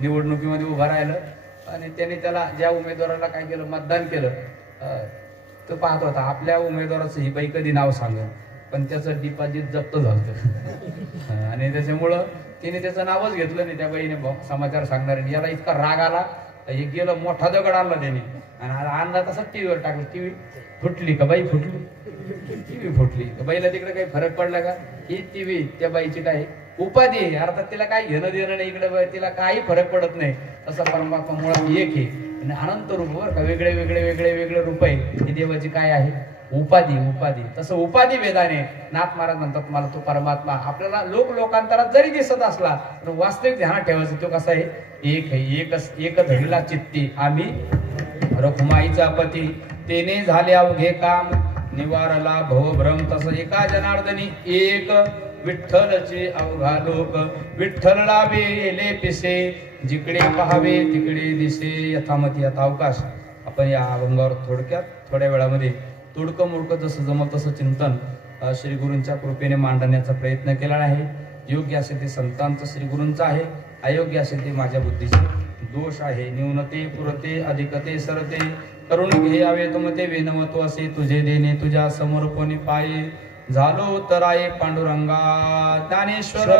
निवडणुकीमध्ये उभा राहिलं आणि त्याने त्याला ज्या उमेदवाराला काय केलं मतदान केलं, तो पाहत होता आपल्या उमेदवाराचं ही बाई कधी नाव सांगेल, पण त्याचं डिपॉझिट जप्त झालं. आणि त्याच्यामुळं तिने त्याचं नावच घेतलं नाही त्या बाईने. समाचार सांगणाऱ्याने याला इतका राग आला, एक गेलं मोठा दगड आणला त्याने आणि आणला तसा टीव्हीवर टाकला. टीव्ही फुटली का बाई फुटली, टीव्ही फुटली. बाईला तिकडे काही फरक पडला का? ही टीव्ही त्या बाईची काय उपाधी आहे, अर्थात तिला काही घेणं देणं नाही इकडे, तिला काही फरक पडत नाही. तसा परमात्मा मुळात एक आहे आणि अनंत रूप, बरं का, वेगळे वेगळे वेगळे वेगळे रूप आहे. ही देवाची काय आहे? उपाधी. उपाधी तसं उपाधी वेदाने नाथ महाराज म्हणतात मला तो परमात्मा आपल्याला लोकांतरात जरी दिसत असला तर वास्तविक ध्यानात ठेवायचं तो कसा आहे? एक आहे. एक धरीला चित्ती आम्ही रखुमाईचा पती, तेने झाले अवघे काम निवारला भवभ्रम. तसं एका जनार्दनी एक विठ्ठलचे अवघा लोक, विठ्ठलला वेले पिसे जिकडे पहावे तिकडे दिसे. यथामती यथा अवकाश. आपण या अभंगावर थोडक्यात थोड्या वेळामध्ये तोडकं मोडकं जसं जमल तसं चिंतन श्री गुरूंच्या कृपेने मांडण्याचा प्रयत्न केला आहे. योग्य असेल ते संतांचं श्री गुरूंचं आहे, अयोग्य असेल ते माझ्या बुद्धीचे दोष आहे. न्यूनते पुरते अधिकते सरते करून घे यावे तुमते विनमतो असे तुझे देणे तुझ्या समोर कोणी पाये. झालो तराये पांडुरंगा ज्ञानेश्वर